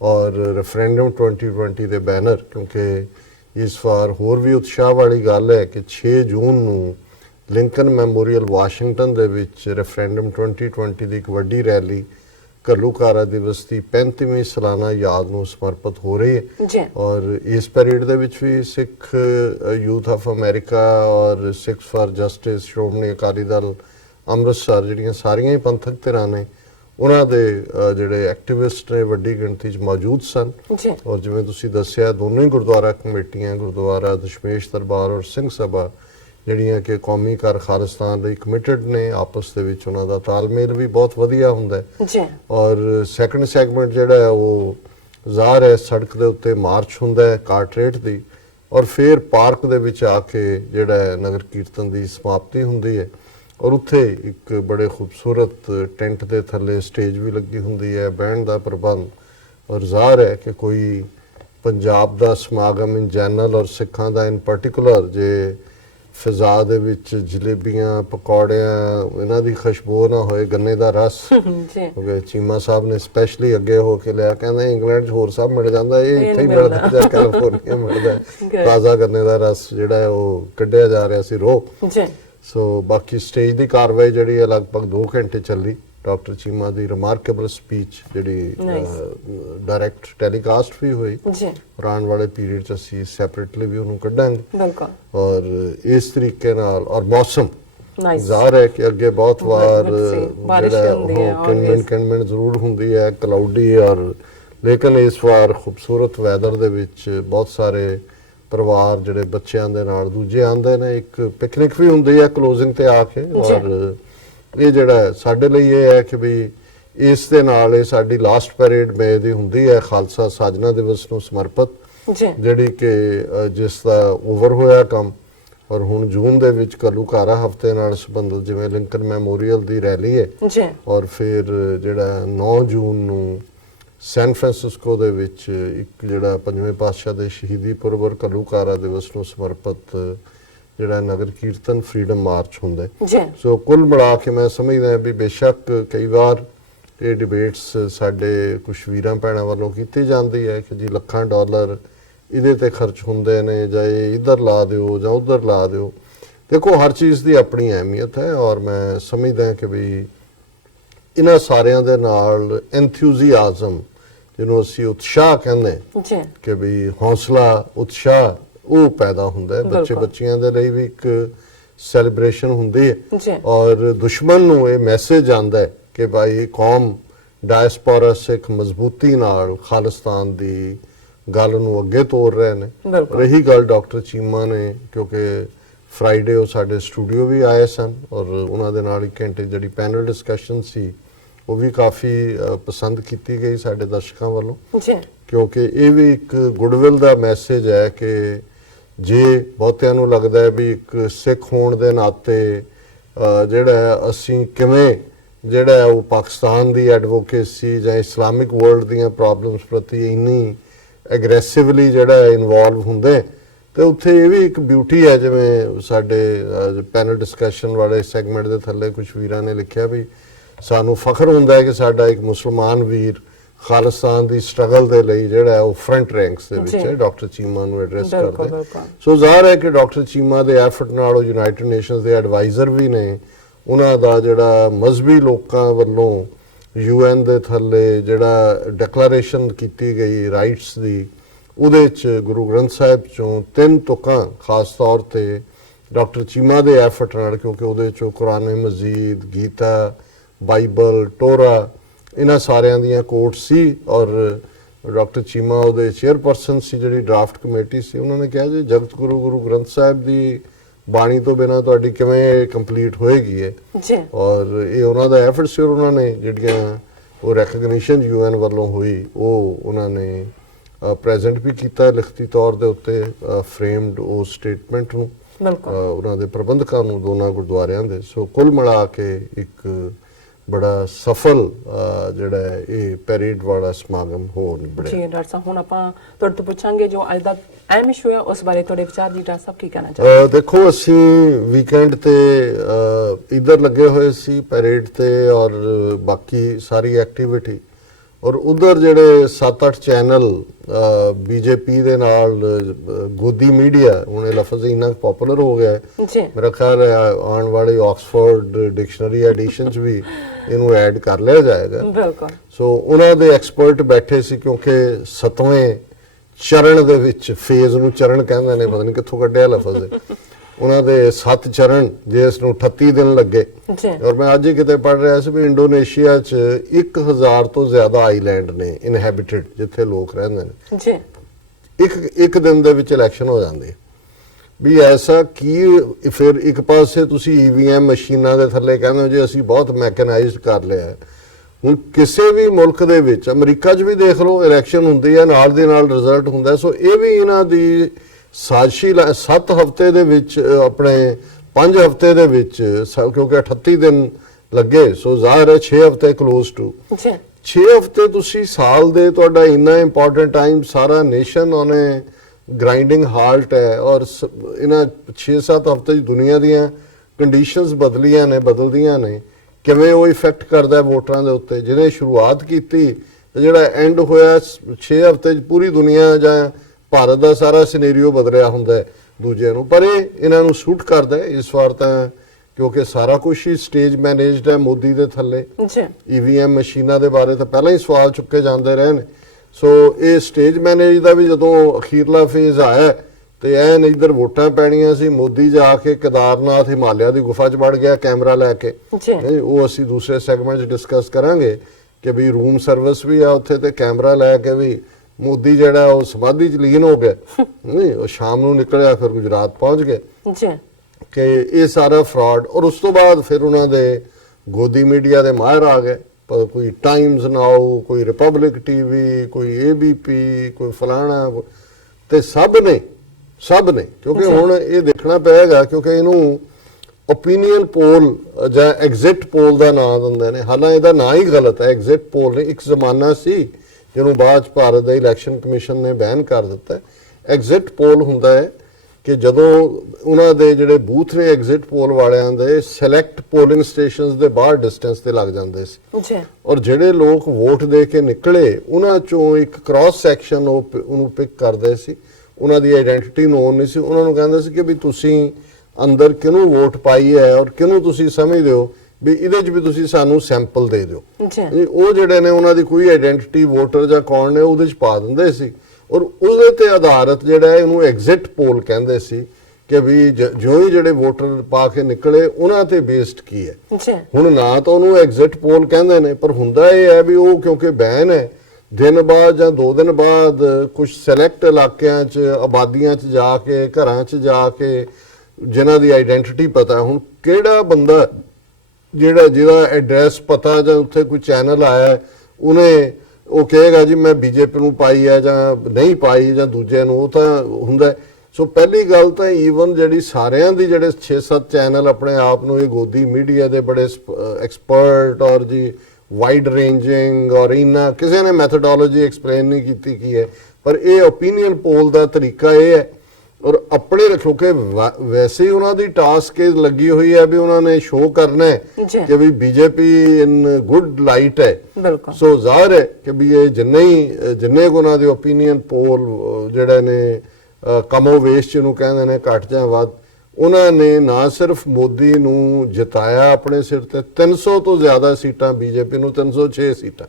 ਔਰ ਰੈਫਰੈਂਡਮ 2020 ਦੇ ਬੈਨਰ। ਕਿਉਂਕਿ ਇਸ ਵਾਰ ਹੋਰ ਵੀ ਉਤਸ਼ਾਹ ਵਾਲੀ ਗੱਲ ਹੈ ਕਿ 6 ਜੂਨ ਨੂੰ ਲਿੰਕਨ ਮੈਮੋਰੀਅਲ ਵਾਸ਼ਿੰਗਟਨ ਦੇ ਵਿੱਚ ਰੈਫਰੈਂਡਮ 2020 ਦੀ ਇੱਕ ਵੱਡੀ ਰੈਲੀ ਘੱਲੂਘਾਰਾ ਦਿਵਸ ਦੀ 35ਵੀਂ ਸਾਲਾਨਾ ਯਾਦ ਨੂੰ ਸਮਰਪਿਤ ਹੋ ਰਹੀ ਹੈ ਔਰ ਇਸ ਪਰੇਡ ਦੇ ਵਿੱਚ ਵੀ ਸਿੱਖ ਯੂਥ ਆਫ ਅਮਰੀਕਾ ਔਰ ਸਿੱਖ ਫਾਰ ਜਸਟਿਸ, ਸ਼੍ਰੋਮਣੀ ਅਕਾਲੀ ਦਲ ਅੰਮ੍ਰਿਤਸਰ, ਜਿਹੜੀਆਂ ਸਾਰੀਆਂ ਹੀ ਪੰਥਕ ਧਿਰਾਂ ਨੇ, ਉਹਨਾਂ ਦੇ ਜਿਹੜੇ ਐਕਟਿਵਿਸਟ ਨੇ ਵੱਡੀ ਗਿਣਤੀ 'ਚ ਮੌਜੂਦ ਸਨ ਔਰ ਜਿਵੇਂ ਤੁਸੀਂ ਦੱਸਿਆ ਦੋਨੋਂ ਹੀ ਗੁਰਦੁਆਰਾ ਕਮੇਟੀਆਂ, ਗੁਰਦੁਆਰਾ ਦਸ਼ਮੇਸ਼ ਦਰਬਾਰ ਔਰ ਸਿੰਘ ਸਭਾ, ਜਿਹੜੀਆਂ ਕਿ ਕੌਮੀ ਘਰ ਖਾਲਿਸਤਾਨ ਲਈ ਕਮਿਟਡ ਨੇ, ਆਪਸ ਦੇ ਵਿੱਚ ਉਹਨਾਂ ਦਾ ਤਾਲਮੇਲ ਵੀ ਬਹੁਤ ਵਧੀਆ ਹੁੰਦਾ ਹੈ ਔਰ ਸੈਕੰਡ ਸੈਗਮੈਂਟ ਜਿਹੜਾ ਹੈ ਉਹ ਜ਼ਾਹਰ ਹੈ ਸੜਕ ਦੇ ਉੱਤੇ ਮਾਰਚ ਹੁੰਦਾ ਹੈ ਕਾਰਟਰੇਟ ਦੀ ਔਰ ਫਿਰ ਪਾਰਕ ਦੇ ਵਿੱਚ ਆ ਕੇ ਜਿਹੜਾ ਹੈ ਨਗਰ ਕੀਰਤਨ ਦੀ ਸਮਾਪਤੀ ਹੁੰਦੀ ਹੈ ਔਰ ਉੱਥੇ ਇੱਕ ਬੜੇ ਖੂਬਸੂਰਤ ਟੈਂਟ ਦੇ ਥੱਲੇ ਸਟੇਜ ਵੀ ਲੱਗੀ ਹੁੰਦੀ ਹੈ, ਬੈਂਡ ਦਾ ਪ੍ਰਬੰਧ ਔਰ ਜ਼ਾਹਰ ਹੈ ਕਿ ਕੋਈ ਪੰਜਾਬ ਦਾ ਸਮਾਗਮ ਇਨ ਜਨਰਲ ਔਰ ਸਿੱਖਾਂ ਦਾ ਇਨ ਪਾਰਟਿਕੂਲਰ ਜੇ ਫਿਜ਼ਾ ਦੇ ਵਿੱਚ ਜਲੇਬੀਆਂ, ਪਕੌੜਿਆਂ, ਇਹਨਾਂ ਦੀ ਖੁਸ਼ਬੂ ਨਾ ਹੋਏ, ਗੰਨੇ ਦਾ ਰਸ, ਕਿਉਂਕਿ ਚੀਮਾ ਸਾਹਿਬ ਨੇ ਸਪੈਸ਼ਲੀ ਅੱਗੇ ਹੋ ਕੇ ਲਿਆ, ਕਹਿੰਦੇ ਇੰਗਲੈਂਡ 'ਚ ਹੋਰ ਸਭ ਮਿਲ ਜਾਂਦਾ, ਇਹ ਇੱਥੇ ਹੀ ਮਿਲਦਾ ਜਾਂ ਕੈਲੀਫੋਰਨੀਆ ਮਿਲਦਾ ਤਾਜ਼ਾ ਗੰਨੇ ਦਾ ਰਸ ਜਿਹੜਾ ਹੈ ਉਹ ਕੱਢਿਆ ਜਾ ਰਿਹਾ ਸੀ ਰੋ। ਸੋ ਬਾਕੀ ਸਟੇਜ ਦੀ ਕਾਰਵਾਈ ਜਿਹੜੀ ਹੈ ਲਗਭਗ 2 ਘੰਟੇ ਚੱਲੀ। ਡਾਕਟਰ ਚੀਮਾ ਦੀ ਰਿਮਾਰਕੇਬਲ ਸਪੀਚ ਜਿਹੜੀ ਡਾਇਰੈਕਟ ਟੈਲੀਕਾਸਟ ਵੀ ਹੋਈ ਔਰ ਆਉਣ ਵਾਲੇ ਪੀਰੀਅਡ 'ਚ ਅਸੀਂ ਸੈਪਰੇਟਲੀ ਵੀ ਉਹਨੂੰ ਕੱਢਾਂਗੇ ਔਰ ਇਸ ਤਰੀਕੇ ਨਾਲ। ਔਰ ਮੌਸਮ ਜ਼ਾਹਰ ਹੈ ਕਿ ਅੱਗੇ ਬਹੁਤ ਵਾਰ ਜਿਹੜਾ ਕਿਣਮਿਣ ਜ਼ਰੂਰ ਹੁੰਦੀ ਹੈ, ਕਲਾਉਡੀ ਔਰ, ਲੇਕਿਨ ਇਸ ਵਾਰ ਖੂਬਸੂਰਤ ਵੈਦਰ ਦੇ ਵਿੱਚ ਬਹੁਤ ਸਾਰੇ ਪਰਿਵਾਰ ਜਿਹੜੇ ਬੱਚਿਆਂ ਦੇ ਨਾਲ ਦੂਜੇ ਆਉਂਦੇ ਨੇ, ਇੱਕ ਪਿਕਨਿਕ ਵੀ ਹੁੰਦੀ ਹੈ ਕਲੋਜ਼ਿੰਗ ਤੇ ਆ ਕੇ ਔਰ ਇਹ ਜਿਹੜਾ ਸਾਡੇ ਲਈ ਇਹ ਹੈ ਕਿ ਵੀ ਇਸ ਦੇ ਨਾਲ ਇਹ ਸਾਡੀ ਲਾਸਟ ਪੈਰੇਡ ਮਈ ਦੀ ਹੁੰਦੀ ਹੈ ਖਾਲਸਾ ਸਾਜਨਾ ਦਿਵਸ ਨੂੰ ਸਮਰਪਿਤ, ਜੀ ਜਿਹੜੀ ਕਿ ਜਿਸ ਦਾ ਓਵਰ ਹੋਇਆ ਕੰਮ। ਔਰ ਹੁਣ ਜੂਨ ਦੇ ਵਿੱਚ ਘੱਲੂਘਾਰਾ ਹਫ਼ਤੇ ਨਾਲ ਸੰਬੰਧਿਤ ਜਿਵੇਂ ਲਿੰਕਨ ਮੈਮੋਰੀਅਲ ਦੀ ਰੈਲੀ ਹੈ, ਜੀ ਔਰ ਫਿਰ ਜਿਹੜਾ 9 ਜੂਨ ਨੂੰ ਸੈਨ ਫਰਾਂਸਿਸਕੋ ਦੇ ਵਿੱਚ ਇੱਕ ਜਿਹੜਾ ਪੰਜਵੇਂ ਪਾਤਸ਼ਾਹ ਦੇ ਸ਼ਹੀਦੀ ਪੁਰਬ ਔਰ ਘੱਲੂਘਾਰਾ ਦਿਵਸ ਨੂੰ ਸਮਰਪਿਤ ਜਿਹੜਾ ਨਗਰ ਕੀਰਤਨ ਫਰੀडम ਮਾਰਚ ਹੁੰਦਾ ਹੈ। ਜੀ ਸੋ ਕੁੱਲ ਮਿਲਾ ਕੇ ਮੈਂ ਸਮਝਦਾ ਵੀ ਬੇਸ਼ੱਕ ਕਈ ਵਾਰ ਇਹ ਡਿਬੇਟਸ ਸਾਡੇ ਕੁਝ ਵੀਰਾਂ ਭੈਣਾਂ ਵੱਲੋਂ ਕੀਤੀ ਜਾਂਦੀ ਹੈ ਕਿ ਜੀ ਲੱਖਾਂ ਡਾਲਰ ਇਹਦੇ ਤੇ ਖਰਚ ਹੁੰਦੇ ਨੇ, ਜਾਂ ਇਹ ਇੱਧਰ ਲਾ ਦਿਓ ਜਾਂ ਉੱਧਰ ਲਾ ਦਿਓ। ਦੇਖੋ ਹਰ ਚੀਜ਼ ਦੀ ਆਪਣੀ ਅਹਿਮੀਅਤ ਹੈ, ਔਰ ਮੈਂ ਸਮਝਦਾ ਕਿ ਵੀ ਇਹਨਾਂ ਸਾਰਿਆਂ ਦੇ ਨਾਲ ਐਂਥੂਸੀਆਜ਼ਮ, ਜਿਹਨੂੰ ਅਸੀਂ ਉਤਸ਼ਾਹ ਕਹਿੰਦੇ ਜੀ ਕਿ ਵੀ ਹੌਸਲਾ ਉਤਸ਼ਾਹ ਉਹ ਪੈਦਾ ਹੁੰਦਾ ਹੈ। ਬੱਚੇ ਬੱਚੀਆਂ ਦੇ ਲਈ ਵੀ ਇੱਕ ਸੈਲੀਬ੍ਰੇਸ਼ਨ ਹੁੰਦੀ ਹੈ, ਜੀ ਔਰ ਦੁਸ਼ਮਣ ਨੂੰ ਇਹ ਮੈਸੇਜ ਆਉਂਦਾ ਹੈ ਕਿ ਭਾਈ ਕੌਮ ਡਾਇਸਪੋਰਾ ਸਿੱਖ ਮਜ਼ਬੂਤੀ ਨਾਲ ਖਾਲਿਸਤਾਨ ਦੀ ਗੱਲ ਨੂੰ ਅੱਗੇ ਤੋਰ ਰਹੇ ਨੇ। ਰਹੀ ਗੱਲ ਡਾਕਟਰ ਚੀਮਾ ਨੇ, ਕਿਉਂਕਿ ਫਰਾਈਡੇ ਉਹ ਸਾਡੇ ਸਟੂਡੀਓ ਵੀ ਆਏ ਸਨ ਔਰ ਉਹਨਾਂ ਦੇ ਨਾਲ 1 ਘੰਟੇ ਜਿਹੜੀ ਪੈਨਲ ਡਿਸਕਸ਼ਨ ਸੀ ਉਹ ਵੀ ਕਾਫੀ ਪਸੰਦ ਕੀਤੀ ਗਈ ਸਾਡੇ ਦਰਸ਼ਕਾਂ ਵੱਲੋਂ, ਜੀ ਕਿਉਂਕਿ ਇਹ ਵੀ ਇੱਕ ਗੁੱਡਵਿਲ ਦਾ ਮੈਸੇਜ ਹੈ ਕਿ ਜੇ ਬਹੁਤਿਆਂ ਨੂੰ ਲੱਗਦਾ ਹੈ ਵੀ ਇੱਕ ਸਿੱਖ ਹੋਣ ਦੇ ਨਾਤੇ ਜਿਹੜਾ ਅਸੀਂ ਕਿਵੇਂ ਜਿਹੜਾ ਉਹ ਪਾਕਿਸਤਾਨ ਦੀ ਐਡਵੋਕੇਸੀ ਜਾਂ ਇਸਲਾਮਿਕ ਵਰਲਡ ਦੀਆਂ ਪ੍ਰੋਬਲਮਸ ਪ੍ਰਤੀ ਇੰਨੀ ਐਗਰੈਸਿਵਲੀ ਜਿਹੜਾ ਇਨਵੋਲਵ ਹੁੰਦੇ, ਤੇ ਉੱਥੇ ਇਹ ਵੀ ਇੱਕ ਬਿਊਟੀ ਹੈ। ਜਿਵੇਂ ਸਾਡੇ ਪੈਨਲ ਡਿਸਕਸ਼ਨ ਵਾਲੇ ਸੈਗਮੈਂਟ ਦੇ ਥੱਲੇ ਕੁਝ ਵੀਰਾਂ ਨੇ ਲਿਖਿਆ ਵੀ ਸਾਨੂੰ ਫਖਰ ਹੁੰਦਾ ਹੈ ਕਿ ਸਾਡਾ ਇੱਕ ਮੁਸਲਮਾਨ ਵੀਰ ਖਾਲਿਸਤਾਨ ਦੀ ਸਟਰਗਲ ਦੇ ਲਈ ਜਿਹੜਾ ਉਹ ਫਰੰਟ ਰੈਂਕਸ ਦੇ ਵਿੱਚ ਹੈ, ਡਾਕਟਰ ਚੀਮਾ ਨੂੰ ਐਡਰੈਸ ਕਰਦਾ। ਸੋ ਜ਼ਾਹਰ ਹੈ ਕਿ ਡਾਕਟਰ ਚੀਮਾ ਦੇ ਐਫਰਟ ਨਾਲ ਉਹ ਯੂਨਾਈਟਿਡ ਨੇਸ਼ਨਸ ਦੇ ਐਡਵਾਈਜ਼ਰ ਵੀ ਨੇ। ਉਹਨਾਂ ਦਾ ਜਿਹੜਾ ਮਜ਼ਹਬੀ ਲੋਕਾਂ ਵੱਲੋਂ UN ਦੇ ਥੱਲੇ ਜਿਹੜਾ ਡਿਕਲੇਰੇਸ਼ਨ ਕੀਤੀ ਗਈ ਰਾਈਟਸ ਦੀ, ਉਹਦੇ 'ਚ ਗੁਰੂ ਗ੍ਰੰਥ ਸਾਹਿਬ 'ਚੋਂ 3 ਤੁਕਾਂ ਖਾਸ ਤੌਰ ਤੇ ਡਾਕਟਰ ਚੀਮਾ ਦੇ ਐਫਰਟ ਨਾਲ, ਕਿਉਂਕਿ ਉਹਦੇ 'ਚੋਂ ਕੁਰਾਨ ਮਜੀਦ, ਗੀਤਾ, ਬਾਈਬਲ, ਟੋਰਾ, ਇਹਨਾਂ ਸਾਰਿਆਂ ਦੀਆਂ ਕੋਟ ਸੀ ਔਰ ਡਾਕਟਰ ਚੀਮਾ ਉਹਦੇ ਚੇਅਰਪਰਸਨ ਸੀ ਜਿਹੜੀ ਡਰਾਫਟ ਕਮੇਟੀ ਸੀ। ਉਹਨਾਂ ਨੇ ਕਿਹਾ ਜੀ ਜਗਤ ਗੁਰੂ ਗੁਰੂ ਗ੍ਰੰਥ ਸਾਹਿਬ ਦੀ ਬਾਣੀ ਤੋਂ ਬਿਨਾਂ ਤੁਹਾਡੀ ਕਿਵੇਂ ਕੰਪਲੀਟ ਹੋਏਗੀ ਹੈ ਜੀ, ਔਰ ਇਹ ਉਹਨਾਂ ਦਾ ਐਫਰਟ ਸੀ। ਉਹਨਾਂ ਨੇ ਜਿਹੜੀਆਂ ਉਹ ਰੈਕਗਨੀਸ਼ਨ UN ਵੱਲੋਂ ਹੋਈ ਉਹ ਉਹਨਾਂ ਨੇ ਪ੍ਰੈਜ਼ੈਂਟ ਵੀ ਕੀਤਾ ਲਿਖਤੀ ਤੌਰ ਦੇ ਉੱਤੇ, ਫਰੇਮਡ ਉਹ ਸਟੇਟਮੈਂਟ ਨੂੰ ਉਹਨਾਂ ਦੇ ਪ੍ਰਬੰਧਕਾਂ ਨੂੰ ਦੋਨਾਂ ਗੁਰਦੁਆਰਿਆਂ ਦੇ। ਸੋ ਕੁੱਲ ਮਿਲਾ ਕੇ ਇੱਕ ਬੜਾ ਸਫਲ ਜਿਹੜਾ ਇਹ ਪੈਰੇਡ ਵਾਲਾ ਸਮਾਗਮ ਹੋ ਨਿਬੜਿਆ। ਜੀ ਡਾਕਟਰ ਸਾਹਿਬ, ਹੁਣ ਆਪਾਂ ਤੁਹਾਡੇ ਤੋਂ ਪੁੱਛਾਂਗੇ ਜੋ ਅੱਜ ਦਾ ਅਹਿਮ ਇਸ਼ੂ ਹੈ ਉਸ ਬਾਰੇ ਤੁਹਾਡੇ ਵਿਚਾਰ। ਜੀ ਡਾਕਟਰ ਸਾਹਿਬ ਕੀ ਕਹਿਣਾ ਚਾਹੁੰਦੇ? ਦੇਖੋ ਅਸੀਂ ਵੀਕਐਂਡ ਤੇ ਇੱਧਰ ਲੱਗੇ ਹੋਏ ਸੀ ਪੈਰੇਡ ਤੇ ਔਰ ਬਾਕੀ ਸਾਰੀ ਐਕਟੀਵਿਟੀ, ਔਰ ਉਧਰ ਜਿਹੜੇ 7-8 ਚੈਨਲ ਬੀਜੇਪੀ ਦੇ ਨਾਲ ਗੋਦੀ ਮੀਡੀਆ, ਹੁਣ ਇਹ ਲਫ਼ਜ਼ ਇੰਨਾ ਪਪੂਲਰ ਹੋ ਗਿਆ ਹੈ, ਮੇਰਾ ਖਿਆਲ ਹੈ ਆਉਣ ਵਾਲੇ ਆਕਸਫੋਰਡ ਡਿਕਸ਼ਨਰੀ ਐਡੀਸ਼ਨ 'ਚ ਵੀ ਇਹਨੂੰ ਐਡ ਕਰ ਲਿਆ ਜਾਏਗਾ। ਬਿਲਕੁਲ। ਸੋ ਉਹਨਾਂ ਦੇ ਐਕਸਪਰਟ ਬੈਠੇ ਸੀ, ਕਿਉਂਕਿ 7ਵੇਂ ਚਰਨ ਦੇ ਵਿੱਚ, ਫੇਜ਼ ਨੂੰ ਚਰਨ ਕਹਿੰਦੇ ਨੇ, ਪਤਾ ਨਹੀਂ ਕਿੱਥੋਂ ਕੱਢਿਆ ਲਫ਼ਜ਼ ਹੈ, ਉਹਨਾਂ ਦੇ 7 ਚਰਨ ਜਿਸ ਨੂੰ 38 ਦਿਨ ਲੱਗੇ। ਔਰ ਮੈਂ ਅੱਜ ਹੀ ਕਿਤੇ ਪੜ੍ਹ ਰਿਹਾ ਸੀ ਵੀ ਇੰਡੋਨੇਸ਼ੀਆ 'ਚ 1000 ਤੋਂ ਜ਼ਿਆਦਾ ਆਈਲੈਂਡ ਨੇ ਇਨਹੈਬਿਟਡ, ਜਿੱਥੇ ਲੋਕ ਰਹਿੰਦੇ ਨੇ ਜੀ। ਇੱਕ ਦਿਨ ਦੇ ਵਿੱਚ ਇਲੈਕਸ਼ਨ ਹੋ ਜਾਂਦੀ ਹੈ ਵੀ ਐਸਾ ਕੀ? ਫਿਰ ਇੱਕ ਪਾਸੇ ਤੁਸੀਂ EVM ਮਸ਼ੀਨਾਂ ਦੇ ਥੱਲੇ ਕਹਿੰਦੇ ਹੋ ਜੀ ਅਸੀਂ ਬਹੁਤ ਮੈਕਨਾਈਜ਼ਡ ਕਰ ਲਿਆ। ਹੁਣ ਕਿਸੇ ਵੀ ਮੁਲਕ ਦੇ ਵਿੱਚ, ਅਮਰੀਕਾ 'ਚ ਵੀ ਦੇਖ ਲਓ, ਇਲੈਕਸ਼ਨ ਹੁੰਦੀ ਹੈ ਨਾਲ ਦੇ ਨਾਲ ਰਿਜ਼ਲਟ ਹੁੰਦਾ। ਸੋ ਇਹ ਵੀ ਇਹਨਾਂ ਦੀ ਸਾਜ਼ਿਸ਼ੀ 7 ਹਫ਼ਤੇ ਦੇ ਵਿੱਚ, ਆਪਣੇ 5 ਹਫ਼ਤੇ ਦੇ ਵਿੱਚ, ਕਿਉਂਕਿ 38 ਦਿਨ ਲੱਗੇ, ਸੋ ਜ਼ਾਹਿਰ ਹੈ 6 ਹਫ਼ਤੇ ਕਲੋਜ਼ ਟੂ 6 ਹਫ਼ਤੇ ਤੁਸੀਂ ਸਾਲ ਦੇ, ਤੁਹਾਡਾ ਇੰਨਾ ਇੰਪੋਰਟੈਂਟ ਟਾਈਮ, ਸਾਰਾ ਨੇਸ਼ਨ ਉਹਨੇ ਗ੍ਰਾਈਂਡਿੰਗ ਹਾਲਟ ਹੈ। ਔਰ ਇਹਨਾਂ 6-7 ਹਫ਼ਤੇ 'ਚ ਦੁਨੀਆ ਦੀਆਂ ਕੰਡੀਸ਼ਨਸ ਬਦਲਦੀਆਂ ਨੇ, ਕਿਵੇਂ ਉਹ ਇਫੈਕਟ ਕਰਦਾ ਵੋਟਰਾਂ ਦੇ ਉੱਤੇ। ਜਿਹਨੇ ਸ਼ੁਰੂਆਤ ਕੀਤੀ ਤੇ ਜਿਹੜਾ ਐਂਡ ਹੋਇਆ 6 ਹਫ਼ਤੇ 'ਚ ਪੂਰੀ ਦੁਨੀਆ ਜਾਂ ਭਾਰਤ ਦਾ ਸਾਰਾ ਸਿਨੈਰੀਓ ਬਦਲਿਆ ਹੁੰਦਾ ਹੈ ਦੂਜਿਆਂ ਨੂੰ। ਪਰ ਇਹ ਇਹਨਾਂ ਨੂੰ ਸੂਟ ਕਰਦਾ ਇਸ ਵਾਰ ਤਾਂ, ਕਿਉਂਕਿ ਸਾਰਾ ਕੁਝ ਹੀ ਸਟੇਜ ਮੈਨੇਜਡ ਹੈ ਮੋਦੀ ਦੇ ਥੱਲੇ। EVM ਮਸ਼ੀਨਾਂ ਦੇ ਬਾਰੇ ਤਾਂ ਪਹਿਲਾਂ ਹੀ ਸਵਾਲ ਚੁੱਕੇ ਜਾਂਦੇ ਰਹੇ ਨੇ। ਸੋ ਇਹ ਸਟੇਜ ਮੈਨੇਜ ਦਾ ਵੀ ਜਦੋਂ ਅਖੀਰਲਾ ਫੇਜ਼ ਆਇਆ ਤੇ ਐਨ ਇੱਧਰ ਵੋਟਾਂ ਪੈਣੀਆਂ ਸੀ, ਮੋਦੀ ਜਾ ਕੇ ਕੇਦਾਰਨਾਥ ਹਿਮਾਲਿਆ ਦੀ ਗੁਫਾ 'ਚ ਵੜ ਗਿਆ ਕੈਮਰਾ ਲੈ ਕੇ। ਉਹ ਅਸੀਂ ਦੂਸਰੇ ਸੈਗਮੈਂਟ 'ਚ ਡਿਸਕਸ ਕਰਾਂਗੇ ਕਿ ਵੀ ਰੂਮ ਸਰਵਿਸ ਵੀ ਆ ਉੱਥੇ, ਤੇ ਕੈਮਰਾ ਲੈ ਕੇ ਵੀ ਮੋਦੀ ਜਿਹੜਾ ਉਹ ਸਮਾਧੀ 'ਚ ਲੀਨ ਹੋ ਗਿਆ। ਨਹੀਂ, ਉਹ ਸ਼ਾਮ ਨੂੰ ਨਿਕਲਿਆ, ਫਿਰ ਗੁਜਰਾਤ ਪਹੁੰਚ ਗਏ ਕਿ ਇਹ ਸਾਰਾ ਫਰਾਡ। ਔਰ ਉਸ ਤੋਂ ਬਾਅਦ ਫਿਰ ਉਹਨਾਂ ਦੇ ਗੋਦੀ ਮੀਡੀਆ ਦੇ ਮਾਹਿਰ ਆ ਗਏ ਕੋਈ ਟਾਈਮਜ਼ ਨਾਓ, ਕੋਈ ਰਿਪਬਲਿਕ ਟੀਵੀ, ਕੋਈ ਏਬੀਪੀ, ਕੋਈ ਫਲਾਣਾ, ਤੇ ਸਭ ਨੇ ਕਿਉਂਕਿ ਹੁਣ ਇਹ ਦੇਖਣਾ ਪਏਗਾ, ਕਿਉਂਕਿ ਇਹਨੂੰ ਓਪੀਨੀਅਨ ਪੋਲ ਜਾਂ ਐਗਜ਼ਿਟ ਪੋਲ ਦਾ ਨਾਮ ਦਿੰਦੇ ਨੇ। ਹਾਲਾਂਕਿ ਇਹਦਾ ਨਾਂ ਹੀ ਗਲਤ ਹੈ, ਐਗਜ਼ਿਟ ਪੋਲ ਨੇ। ਇੱਕ ਜ਼ਮਾਨਾ ਸੀ ਜਿਹਨੂੰ ਬਾਅਦ 'ਚ ਭਾਰਤ ਦਾ ਇਲੈਕਸ਼ਨ ਕਮਿਸ਼ਨ ਨੇ ਬੈਨ ਕਰ ਦਿੱਤਾ। ਐਗਜ਼ਿਟ ਪੋਲ ਹੁੰਦਾ ਹੈ ਕਿ ਜਦੋਂ ਉਹਨਾਂ ਦੇ ਜਿਹੜੇ ਬੂਥ ਨੇ ਐਗਜ਼ਿਟ ਪੋਲ ਵਾਲਿਆਂ ਦੇ ਸਿਲੈਕਟ ਪੋਲਿੰਗ ਸਟੇਸ਼ਨਸ ਦੇ ਬਾਹਰ ਡਿਸਟੈਂਸ ਤੇ ਲੱਗ ਜਾਂਦੇ ਸੀ ਜੀ, ਔਰ ਜਿਹੜੇ ਲੋਕ ਵੋਟ ਦੇ ਕੇ ਨਿਕਲੇ ਉਹਨਾਂ ਚੋਂ ਇੱਕ ਕ੍ਰਾਸ ਸੈਕਸ਼ਨ ਉਹਨੂੰ ਪਿਕ ਕਰਦੇ ਸੀ। ਉਹਨਾਂ ਦੀ ਆਇਡੈਂਟੀਟੀ ਨੋਨ ਨਹੀਂ ਸੀ। ਉਹਨਾਂ ਨੂੰ ਕਹਿੰਦੇ ਸੀ ਕਿ ਵੀ ਤੁਸੀਂ ਅੰਦਰ ਕਿਹਨੂੰ ਵੋਟ ਪਾਈ ਹੈ ਔਰ ਕਿਹਨੂੰ ਤੁਸੀਂ ਸਮਝਦੇ ਹੋ, ਵੀ ਇਹਦੇ 'ਚ ਵੀ ਤੁਸੀਂ ਸਾਨੂੰ ਸੈਂਪਲ ਦੇ ਦਿਓ। ਉਹ ਜਿਹੜੇ ਨੇ ਉਹਨਾਂ ਦੀ ਕੋਈ ਆਇਡੈਂਟੀਟੀ ਵੋਟਰ ਜਾਂ ਕੌਣ ਨੇ ਉਹਦੇ 'ਚ ਪਾ ਦਿੰਦੇ ਸੀ ਔਰ ਉਹਦੇ ਤੇ ਆਧਾਰਿਤ ਜਿਹੜਾ ਇਹਨੂੰ ਐਗਜ਼ਿਟ ਪੋਲ ਕਹਿੰਦੇ ਸੀ ਕਿ ਵੀ ਜੋ ਹੀ ਜਿਹੜੇ ਵੋਟਰ ਪਾ ਕੇ ਨਿਕਲੇ ਉਹਨਾਂ ਤੇ ਬੇਸਡ ਕੀ ਹੈ। ਹੁਣ ਨਾ ਤਾਂ ਉਹਨੂੰ ਐਗਜ਼ਿਟ ਪੋਲ ਕਹਿੰਦੇ ਨੇ, ਪਰ ਹੁੰਦਾ ਇਹ ਹੈ ਵੀ ਉਹ ਕਿਉਂਕਿ ਬੈਨ ਹੈ, ਦਿਨ ਬਾਅਦ ਜਾਂ 2 ਦਿਨ ਬਾਅਦ ਕੁਝ ਸਿਲੈਕਟ ਇਲਾਕਿਆਂ 'ਚ, ਆਬਾਦੀਆਂ 'ਚ ਜਾ ਕੇ, ਘਰਾਂ 'ਚ ਜਾ ਕੇ ਜਿਨ੍ਹਾਂ ਦੀ ਆਇਡੈਂਟੀਟੀ ਪਤਾ, ਹੁਣ ਕਿਹੜਾ ਬੰਦਾ ਜਿਹਦਾ ਐਡਰੈਸ ਪਤਾ ਜਾਂ ਉੱਥੇ ਕੋਈ ਚੈਨਲ ਆਇਆ ਉਹ ਕਹੇਗਾ ਜੀ ਮੈਂ ਬੀਜੇਪੀ ਨੂੰ ਪਾਈ ਹੈ ਜਾਂ ਨਹੀਂ ਪਾਈ ਜਾਂ ਦੂਜੇ ਨੂੰ, ਉਹ ਤਾਂ ਹੁੰਦਾ। ਸੋ ਪਹਿਲੀ ਗੱਲ ਤਾਂ ਈਵਨ ਜਿਹੜੀ ਸਾਰਿਆਂ ਦੀ ਜਿਹੜੇ 6-7 ਚੈਨਲ ਆਪਣੇ ਆਪ ਨੂੰ ਇਹ ਗੋਦੀ ਮੀਡੀਆ ਦੇ ਬੜੇ ਐਕਸਪਰਟ ਔਰ ਜੀ ਵਾਈਡ ਰੇਂਜਿੰਗ ਔਰ ਇਹਨਾਂ ਕਿਸੇ ਨੇ ਮੈਥਡੋਲੋਜੀ ਐਕਸਪਲੇਨ ਨਹੀਂ ਕੀਤੀ ਕੀ ਹੈ, ਪਰ ਇਹ ਓਪੀਨੀਅਨ ਪੋਲ ਦਾ ਤਰੀਕਾ ਇਹ ਹੈ। ਔਰ ਆਪਣੇ ਰੱਖੋ ਕਿ ਵੈਸੇ ਹੀ ਉਹਨਾਂ ਦੀ ਟਾਸਕ ਇਹ ਲੱਗੀ ਹੋਈ ਹੈ ਵੀ ਉਹਨਾਂ ਨੇ ਸ਼ੋਅ ਕਰਨਾ ਹੈ ਕਿ ਵੀ ਬੀਜੇਪੀ ਇਨ ਗੁੱਡ ਲਾਈਟ ਹੈ। ਸੋ ਜ਼ਾਹਰ ਹੈ ਕਿ ਵੀ ਇਹ ਜਿੰਨੇ ਉਹਨਾਂ ਦੇ ਓਪੀਨੀਅਨ ਪੋਲ ਜਿਹੜੇ ਨੇ ਕਮੋਵੇਸ਼ ਜਿਹਨੂੰ ਕਹਿੰਦੇ ਨੇ ਘੱਟ ਜਾਂ ਵੱਧ, ਉਹਨਾਂ ਨੇ ਨਾ ਸਿਰਫ ਮੋਦੀ ਨੂੰ ਜਿਤਾਇਆ ਆਪਣੇ ਸਿਰ ਤੇ 300 ਤੋਂ ਜ਼ਿਆਦਾ ਸੀਟਾਂ, ਬੀਜੇਪੀ ਨੂੰ 306 ਸੀਟਾਂ।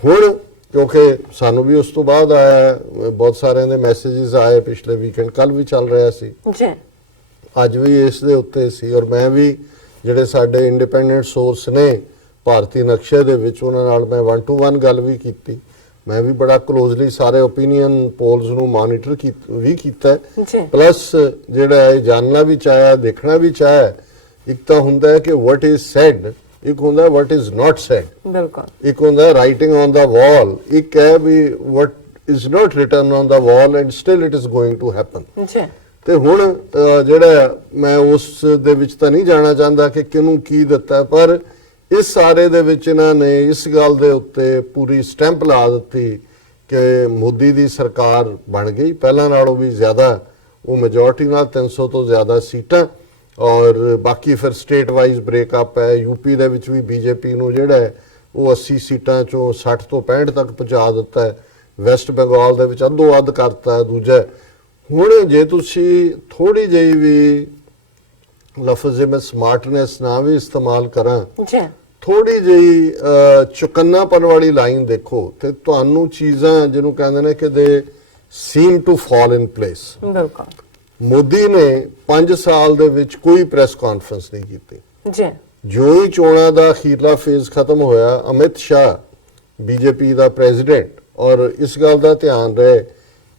ਹੁਣ ਕਿਉਂਕਿ ਸਾਨੂੰ ਵੀ ਉਸ ਤੋਂ ਬਾਅਦ ਆਇਆ, ਬਹੁਤ ਸਾਰਿਆਂ ਦੇ ਮੈਸੇजेस ਆਏ ਪਿਛਲੇ ਵੀਕਐਂਡ, ਕੱਲ ਵੀ ਚੱਲ ਰਿਹਾ ਸੀ ਜੀ, ਅੱਜ ਵੀ ਇਸ ਦੇ ਉੱਤੇ ਸੀ। ਔਰ ਮੈਂ ਵੀ ਜਿਹੜੇ ਸਾਡੇ ਇੰਡੀਪੈਂਡੈਂਟ ਸੋਰਸ ਨੇ ਭਾਰਤੀ ਨਕਸ਼ੇ ਦੇ ਵਿੱਚ, ਉਹਨਾਂ ਨਾਲ ਮੈਂ 1 to 1 ਗੱਲ ਵੀ ਕੀਤੀ। ਮੈਂ ਵੀ ਬੜਾ ਕਲੋਜ਼ਲੀ ਸਾਰੇ ਓਪੀਨੀਅਨ ਪੋਲਸ ਨੂੰ ਮੋਨੀਟਰ ਵੀ ਕੀਤਾ, ਪਲੱਸ ਜਿਹੜਾ ਇਹ ਜਾਣਨਾ ਵੀ ਚਾਹਿਆ, ਦੇਖਣਾ ਵੀ ਚਾਹਿਆ। ਇੱਕ ਤਾਂ ਹੁੰਦਾ ਹੈ ਕਿ ਵਾਟ ਇਜ਼ ਸੈਡ, ਇੱਕ ਹੁੰਦਾ ਵਾਟ ਇਜ਼ ਨਾਟ ਸੈਡ, ਬਿਲਕੁਲ ਇੱਕ ਹੁੰਦਾ ਰਾਈਟਿੰਗ ਔਨ ਦਾ ਵਾਲ, ਇੱਕ ਹੈ ਵੀ what is not written on the wall and still it is going to happen. ਤੇ ਹੁਣ ਜਿਹੜਾ ਮੈਂ ਉਸ ਦੇ ਵਿੱਚ ਤਾਂ ਨਹੀਂ ਜਾਣਾ ਚਾਹੁੰਦਾ ਕਿ ਕਿਹਨੂੰ ਕੀ ਦਿੱਤਾ, ਪਰ ਇਸ ਸਾਰੇ ਦੇ ਵਿੱਚ ਇਹਨਾਂ ਨੇ ਇਸ ਗੱਲ ਦੇ ਉੱਤੇ ਪੂਰੀ ਸਟੈਂਪ ਲਾ ਦਿੱਤੀ ਕਿ ਮੋਦੀ ਦੀ ਸਰਕਾਰ ਬਣ ਗਈ, ਪਹਿਲਾਂ ਨਾਲੋਂ ਵੀ ਜ਼ਿਆਦਾ ਉਹ ਮੈਜੋਰਟੀ ਨਾਲ 300 ਤੋਂ ਜ਼ਿਆਦਾ ਸੀਟਾਂ। ਔਰ ਬਾਕੀ ਫਿਰ ਸਟੇਟ ਵਾਈਜ਼ ਬ੍ਰੇਕਅਪ ਹੈ। ਯੂਪੀ ਦੇ ਵਿੱਚ ਵੀ ਬੀਜੇਪੀ ਨੂੰ ਜਿਹੜਾ ਹੈ ਉਹ 80 ਸੀਟਾਂ ਚੋਂ 60 ਤੋਂ 65 ਤੱਕ ਪਹੁੰਚਾ ਦਿੱਤਾ ਹੈ। ਵੈਸਟ ਬੰਗਾਲ ਦੇ ਵਿੱਚ ਅੱਧੋ ਅੱਧ ਕਰਤਾ ਹੈ। ਦੂਜਾ ਹੁਣ ਜੇ ਤੁਸੀਂ ਥੋੜੀ ਜਿਹੀ ਵੀ ਲਫ਼ਜ਼ ਮੈਂ ਸਮਾਰਟਨੈਸ ਨਾ ਵੀ ਇਸਤੇਮਾਲ ਕਰਾਂ, ਥੋੜੀ ਜਿਹੀ ਚੁਕੰਨਾਪਨ ਵਾਲੀ ਲਾਈਨ ਦੇਖੋ ਤੇ ਤੁਹਾਨੂੰ ਚੀਜ਼ਾਂ ਜਿਹਨੂੰ ਕਹਿੰਦੇ ਨੇ ਕਿ they seem to fall in place. ਬਿਲਕੁਲ ਮੋਦੀ ਨੇ 5 ਸਾਲ ਦੇ ਵਿੱਚ ਕੋਈ ਪ੍ਰੈਸ ਕਾਨਫਰੰਸ ਨਹੀਂ ਕੀਤੀ। ਜੋ ਹੀ ਚੋਣਾਂ ਦਾ ਅਖੀਰਲਾ ਫੇਜ਼ ਖਤਮ ਹੋਇਆ, ਅਮਿਤ ਸ਼ਾਹ ਬੀਜੇਪੀ ਦਾ ਪ੍ਰੈਜ਼ੀਡੈਂਟ, ਔਰ ਇਸ ਗੱਲ ਦਾ ਧਿਆਨ ਰਹੇ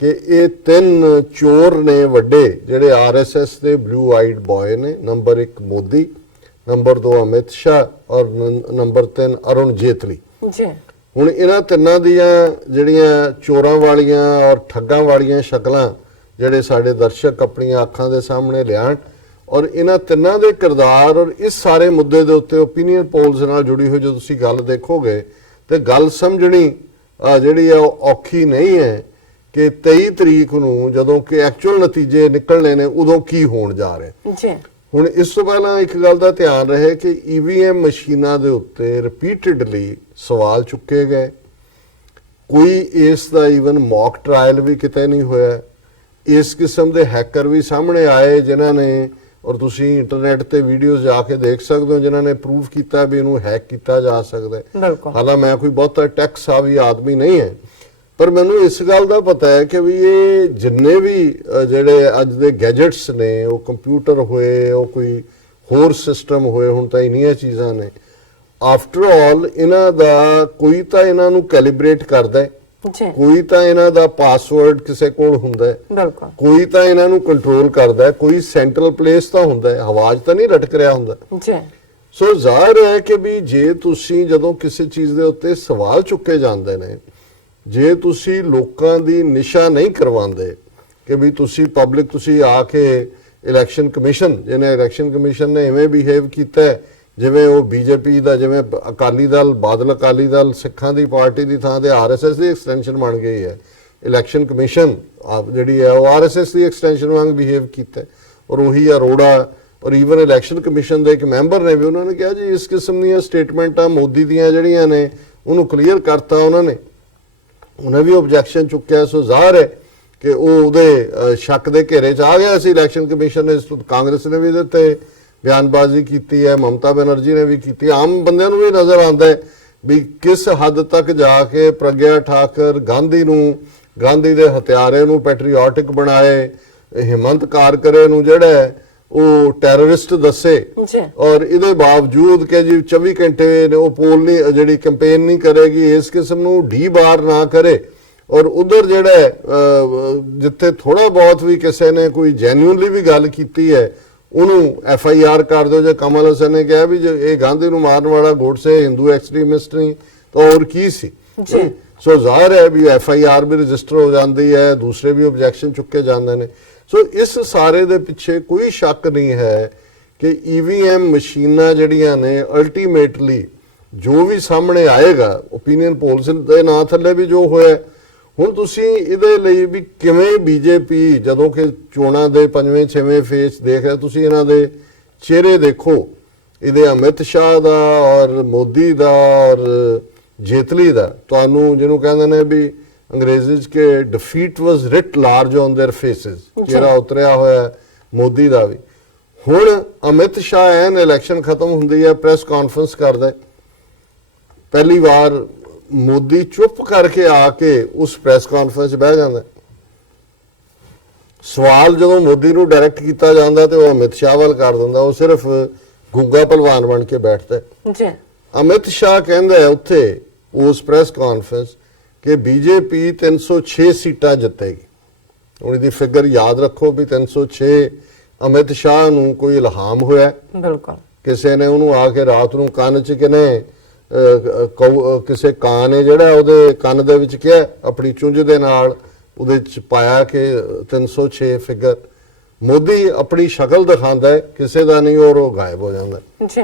ਕਿ ਇਹ 3 ਚੋਰ ਨੇ ਵੱਡੇ ਜਿਹੜੇ ਆਰਐਸਐਸ ਦੇ ਬਲੂ ਆਈਡ ਬॉय ਨੇ। ਨੰਬਰ 1 ਮੋਦੀ, ਨੰਬਰ 2 ਅਮਿਤ ਸ਼ਾਹ ਔਰ ਨੰਬਰ 3 ਅਰੁਣ ਜੇਤਲੀ। ਹੁਣ ਇਹਨਾਂ ਤਿੰਨਾਂ ਦੀਆਂ ਜਿਹੜੀਆਂ ਚੋਰਾਂ ਵਾਲੀਆਂ ਔਰ ਠੱਗਾਂ ਵਾਲੀਆਂ ਸ਼ਕਲਾਂ ਜਿਹੜੇ ਸਾਡੇ ਦਰਸ਼ਕ ਆਪਣੀਆਂ ਅੱਖਾਂ ਦੇ ਸਾਹਮਣੇ ਲਿਆਣ, ਔਰ ਇਹਨਾਂ ਤਿੰਨਾਂ ਦੇ ਕਿਰਦਾਰ ਔਰ ਇਸ ਸਾਰੇ ਮੁੱਦੇ ਦੇ ਉੱਤੇ ਓਪੀਨੀਅਨ ਪੋਲਸ ਨਾਲ ਜੁੜੀ ਹੋਈ ਜੋ ਤੁਸੀਂ ਗੱਲ ਦੇਖੋਗੇ ਤੇ ਗੱਲ ਸਮਝਣੀ ਜਿਹੜੀ ਆ ਉਹ ਔਖੀ ਨਹੀਂ ਹੈ ਕਿ 23 ਤਰੀਕ ਨੂੰ ਜਦੋਂ ਕਿ ਐਕਚੁਅਲ ਨਤੀਜੇ ਨਿਕਲਣੇ ਨੇ ਉਦੋਂ ਕੀ ਹੋਣ ਜਾ ਰਿਹਾ। ਹੁਣ ਇਸ ਤੋਂ ਪਹਿਲਾਂ ਇੱਕ ਗੱਲ ਦਾ ਧਿਆਨ ਰਹੇ ਕਿ ਈਵੀਐਮ ਮਸ਼ੀਨਾਂ ਦੇ ਉੱਤੇ ਰਿਪੀਟਡਲੀ ਸਵਾਲ ਚੁੱਕੇ ਗਏ, ਕੋਈ ਇਸ ਦਾ ਈਵਨ ਮੌਕ ਟ੍ਰਾਇਲ ਵੀ ਕਿਤੇ ਨਹੀਂ ਹੋਇਆ। ਇਸ ਕਿਸਮ ਦੇ ਹੈਕਰ ਵੀ ਸਾਹਮਣੇ ਆਏ ਜਿਨ੍ਹਾਂ ਨੇ, ਔਰ ਤੁਸੀਂ ਇੰਟਰਨੈਟ ਤੇ ਵੀਡੀਓਜ਼ ਜਾ ਕੇ ਦੇਖ ਸਕਦੇ ਹੋ, ਜਿਨ੍ਹਾਂ ਨੇ ਪ੍ਰੂਫ ਕੀਤਾ ਵੀ ਇਹਨੂੰ ਹੈਕ ਕੀਤਾ ਜਾ ਸਕਦਾ ਹੈ। ਹਾਲਾਂਕਿ ਮੈਂ ਕੋਈ ਬਹੁਤਾ ਟੈਕ ਸਾਵੀ ਆਦਮੀ ਨਹੀਂ ਹੈ, ਪਰ ਮੈਨੂੰ ਇਸ ਗੱਲ ਦਾ ਪਤਾ ਹੈ ਕਿ ਵੀ ਇਹ ਜਿੰਨੇ ਵੀ ਜਿਹੜੇ ਅੱਜ ਦੇ ਗੈਜਟਸ ਨੇ, ਉਹ ਕੰਪਿਊਟਰ ਹੋਏ, ਉਹ ਕੋਈ ਹੋਰ ਸਿਸਟਮ ਹੋਏ, ਹੁਣ ਤਾਂ ਇੰਨੀਆਂ ਚੀਜ਼ਾਂ ਨੇ, ਆਫਟਰ ਆਲ ਇਹਨਾਂ ਦਾ ਕੋਈ ਤਾਂ ਇਹਨਾਂ ਨੂੰ ਕੈਲੀਬ੍ਰੇਟ ਕਰਦਾ ਹੈ, ਕੋਈ ਤਾਂ ਇਹਨਾਂ ਦਾ ਪਾਸਵਰਡ ਕਿਸੇ ਕੋਲ ਹੁੰਦਾ ਹੈ, ਕੋਈ ਤਾਂ ਇਹਨਾਂ ਨੂੰ ਕੰਟਰੋਲ ਕਰਦਾ ਹੈ, ਕੋਈ ਸੈਂਟਰਲ ਪਲੇਸ ਤਾਂ ਹੁੰਦਾ ਹੈ, ਆਵਾਜ਼ ਤਾਂ ਨਹੀਂ ਲਟਕ ਰਿਹਾ ਹੁੰਦਾ। ਸੋ ਜ਼ਾਹਿਰ ਹੈ ਕਿ ਵੀ ਜੇ ਤੁਸੀਂ ਜਦੋਂ ਕਿਸੇ ਚੀਜ਼ ਦੇ ਉੱਤੇ ਸਵਾਲ ਚੁੱਕੇ ਜਾਂਦੇ ਨੇ, ਜੇ ਤੁਸੀਂ ਲੋਕਾਂ ਦੀ ਨਿਸ਼ਾ ਨਹੀਂ ਕਰਵਾਉਂਦੇ ਕਿ ਵੀ ਤੁਸੀਂ ਪਬਲਿਕ, ਤੁਸੀਂ ਆ ਕੇ ਇਲੈਕਸ਼ਨ ਕਮਿਸ਼ਨ, ਜਿਹਨੇ ਇਲੈਕਸ਼ਨ ਕਮਿਸ਼ਨ ਨੇ ਇਵੇਂ ਬਿਹੇਵ ਕੀਤਾ ਜਿਵੇਂ ਉਹ ਬੀਜੇਪੀ ਦਾ, ਜਿਵੇਂ ਅਕਾਲੀ ਦਲ, ਬਾਦਲ ਅਕਾਲੀ ਦਲ ਸਿੱਖਾਂ ਦੀ ਪਾਰਟੀ ਦੀ ਥਾਂ ਤੇ ਆਰਐਸਐਸ ਦੀ ਐਕਸਟੈਂਸ਼ਨ ਬਣ ਗਈ ਹੈ। ਇਲੈਕਸ਼ਨ ਕਮਿਸ਼ਨ ਜਿਹੜੀ ਹੈ ਉਹ ਆਰਐਸਐਸ ਦੀ ਐਕਸਟੈਂਸ਼ਨ ਵਾਂਗ ਬਿਹੇਵ ਕੀਤਾ, ਔਰ ਉਹੀ ਅਰੋੜਾ ਔਰ ਈਵਨ ਇਲੈਕਸ਼ਨ ਕਮਿਸ਼ਨ ਦੇ ਇੱਕ ਮੈਂਬਰ ਨੇ ਵੀ, ਉਹਨਾਂ ਨੇ ਕਿਹਾ ਜੀ ਇਸ ਕਿਸਮ ਦੀਆਂ ਸਟੇਟਮੈਂਟਾਂ ਮੋਦੀ ਦੀਆਂ ਜਿਹੜੀਆਂ ਨੇ ਉਹਨੂੰ ਕਲੀਅਰ ਕਰਤਾ ਉਹਨੇ ਵੀ ਆਬਜੈਕਸ਼ਨ ਚੁੱਕਿਆ। ਸੋ ਜ਼ਾਹਰ ਹੈ ਕਿ ਉਹ ਉਹਦੇ ਸ਼ੱਕ ਦੇ ਘੇਰੇ 'ਚ ਆ ਗਿਆ ਸੀ ਇਲੈਕਸ਼ਨ ਕਮਿਸ਼ਨ ਨੇ। ਕਾਂਗਰਸ ਨੇ ਵੀ ਇਹਦੇ ਤੇ ਬਿਆਨਬਾਜ਼ੀ ਕੀਤੀ ਹੈ, ਮਮਤਾ ਬੈਨਰਜੀ ਨੇ ਵੀ ਕੀਤੀ। ਆਮ ਬੰਦਿਆਂ ਨੂੰ ਵੀ ਨਜ਼ਰ ਆਉਂਦਾ ਹੈ ਵੀ ਕਿਸ ਹੱਦ ਤੱਕ ਜਾ ਕੇ ਪ੍ਰਗਿਆ ਠਾਕਰ ਗਾਂਧੀ ਦੇ ਹਥਿਆਰੇ ਨੂੰ ਪੈਟਰੀਓਟਿਕ ਬਣਾਏ, ਹਿੰਮਤ ਕਾਰਕਰੇ ਨੂੰ ਜਿਹੜਾ ਉਹ ਟੈਰਰਿਸਟ ਦੱਸੇ, ਔਰ ਇਹਦੇ ਬਾਵਜੂਦ ਕਿ ਜੀ 24 ਘੰਟੇ ਉਹ ਪੋਲ ਨਹੀਂ, ਜਿਹੜੀ ਕੈਂਪੇਨ ਨਹੀਂ ਕਰੇਗੀ, ਇਸ ਕਿਸਮ ਨੂੰ ਡੀ ਬਾਰ ਨਾ ਕਰੇ। ਔਰ ਉਧਰ ਜਿਹੜਾ ਜਿੱਥੇ ਥੋੜਾ ਬਹੁਤ ਵੀ ਕਿਸੇ ਨੇ ਕੋਈ ਜੈਨੂਇਨਲੀ ਵੀ ਗੱਲ ਕੀਤੀ ਹੈ ਉਹਨੂੰ FIR ਕਰ ਦਿਓ। ਜੇ ਕਮਲ ਹਸਨ ਨੇ ਕਿਹਾ ਵੀ ਜੇ ਇਹ ਗਾਂਧੀ ਨੂੰ ਮਾਰਨ ਵਾਲਾ ਗੋਡਸੇ ਹਿੰਦੂ ਐਕਸਟ੍ਰੀਮਿਸਟ ਨਹੀਂ ਤਾਂ ਹੋਰ ਕੀ ਸੀ। ਸੋ ਜ਼ਾਹਿਰ ਹੈ ਵੀ FIR ਵੀ ਰਜਿਸਟਰ ਹੋ ਜਾਂਦੀ ਹੈ, ਦੂਸਰੇ ਵੀ ਆਬਜੈਕਸ਼ਨ ਚੁੱਕੇ ਜਾਂਦੇ ਨੇ। ਸੋ ਇਸ ਸਾਰੇ ਦੇ ਪਿੱਛੇ ਕੋਈ ਸ਼ੱਕ ਨਹੀਂ ਹੈ ਕਿ EVM ਮਸ਼ੀਨਾਂ ਜਿਹੜੀਆਂ ਨੇ ਅਲਟੀਮੇਟਲੀ ਜੋ ਵੀ ਸਾਹਮਣੇ ਆਏਗਾ, ਓਪੀਨੀਅਨ ਪੋਲਸ ਦੇ ਨਾਂ ਥੱਲੇ ਵੀ ਜੋ ਹੋਇਆ, ਹੁਣ ਤੁਸੀਂ ਇਹਦੇ ਲਈ ਵੀ ਕਿਵੇਂ ਬੀਜੇਪੀ ਜਦੋਂ ਕਿ ਚੋਣਾਂ ਦੇ 5ਵੇਂ 6ਵੇਂ ਫੇਜ਼ ਦੇਖ ਰਿਹਾ, ਤੁਸੀਂ ਇਹਨਾਂ ਦੇ ਚਿਹਰੇ ਦੇਖੋ, ਇਹਦੇ ਅਮਿਤ ਸ਼ਾਹ ਦਾ ਔਰ ਮੋਦੀ ਦਾ ਔਰ ਜੇਤਲੀ ਦਾ, ਤੁਹਾਨੂੰ ਜਿਹਨੂੰ ਕਹਿੰਦੇ ਨੇ ਵੀ ਅੰਗਰੇਜ਼ੀ 'ਚ ਕਿ defeat was writ large on their faces, ਚਿਹਰਾ ਉਤਰਿਆ ਹੋਇਆ ਮੋਦੀ ਦਾ ਵੀ। ਹੁਣ ਅਮਿਤ ਸ਼ਾਹ ਐਨ ਇਲੈਕਸ਼ਨ ਖਤਮ ਹੁੰਦੀ ਹੈ ਪ੍ਰੈਸ ਕਾਨਫਰੰਸ ਕਰਦਾ, ਪਹਿਲੀ ਵਾਰ ਮੋਦੀ ਚੁੱਪ ਕਰਕੇ ਆ ਕੇ ਉਸ ਪ੍ਰੈਸ ਕਾਨਫਰੰਸ 'ਚ ਬਹਿ ਜਾਂਦਾ। ਸਵਾਲ ਜਦੋਂ ਮੋਦੀ ਨੂੰ ਡਾਇਰੈਕਟ ਕੀਤਾ ਜਾਂਦਾ ਤੇ ਉਹ ਅਮਿਤ ਸ਼ਾਹ ਵੱਲ ਕਰ ਦਿੰਦਾ, ਉਹ ਸਿਰਫ ਗੁੱਗਾ ਭਲਵਾਨ ਬਣ ਕੇ ਬੈਠਦਾ ਜੀ। ਅਮਿਤ ਸ਼ਾਹ ਕਹਿੰਦਾ ਉੱਥੇ ਉਸ ਪ੍ਰੈਸ ਕਾਨਫਰੰਸ ਕਿ ਬੀਜੇਪੀ 306 ਸੀਟਾਂ ਜਿੱਤੇਗੀ। ਹੁਣ ਇਹਦੀ ਫਿਗਰ ਯਾਦ ਰੱਖੋ ਵੀ 306 ਅਮਿਤ ਸ਼ਾਹ ਨੂੰ ਕੋਈ ਇਲਹਾਮ ਹੋਇਆ, ਬਿਲਕੁਲ ਕਿਸੇ ਨੇ ਉਹਨੂੰ ਆ ਕੇ ਰਾਤ ਨੂੰ ਕੰਨ 'ਚ ਕਿਸੇ ਕਾਂ ਨੇ ਜਿਹੜਾ ਉਹਦੇ ਕੰਨ ਦੇ ਵਿੱਚ ਕਿਹਾ ਆਪਣੀ ਚੁੰਝ ਦੇ ਨਾਲ ਉਹਦੇ 'ਚ ਪਾਇਆ ਕਿ 306 ਫਿਗਰ। ਮੋਦੀ ਆਪਣੀ ਸ਼ਕਲ ਦਿਖਾਉਂਦਾ ਹੈ, ਕਿਸੇ ਦਾ ਨਹੀਂ, ਔਰ ਉਹ ਗਾਇਬ ਹੋ ਜਾਂਦਾ ਜੀ।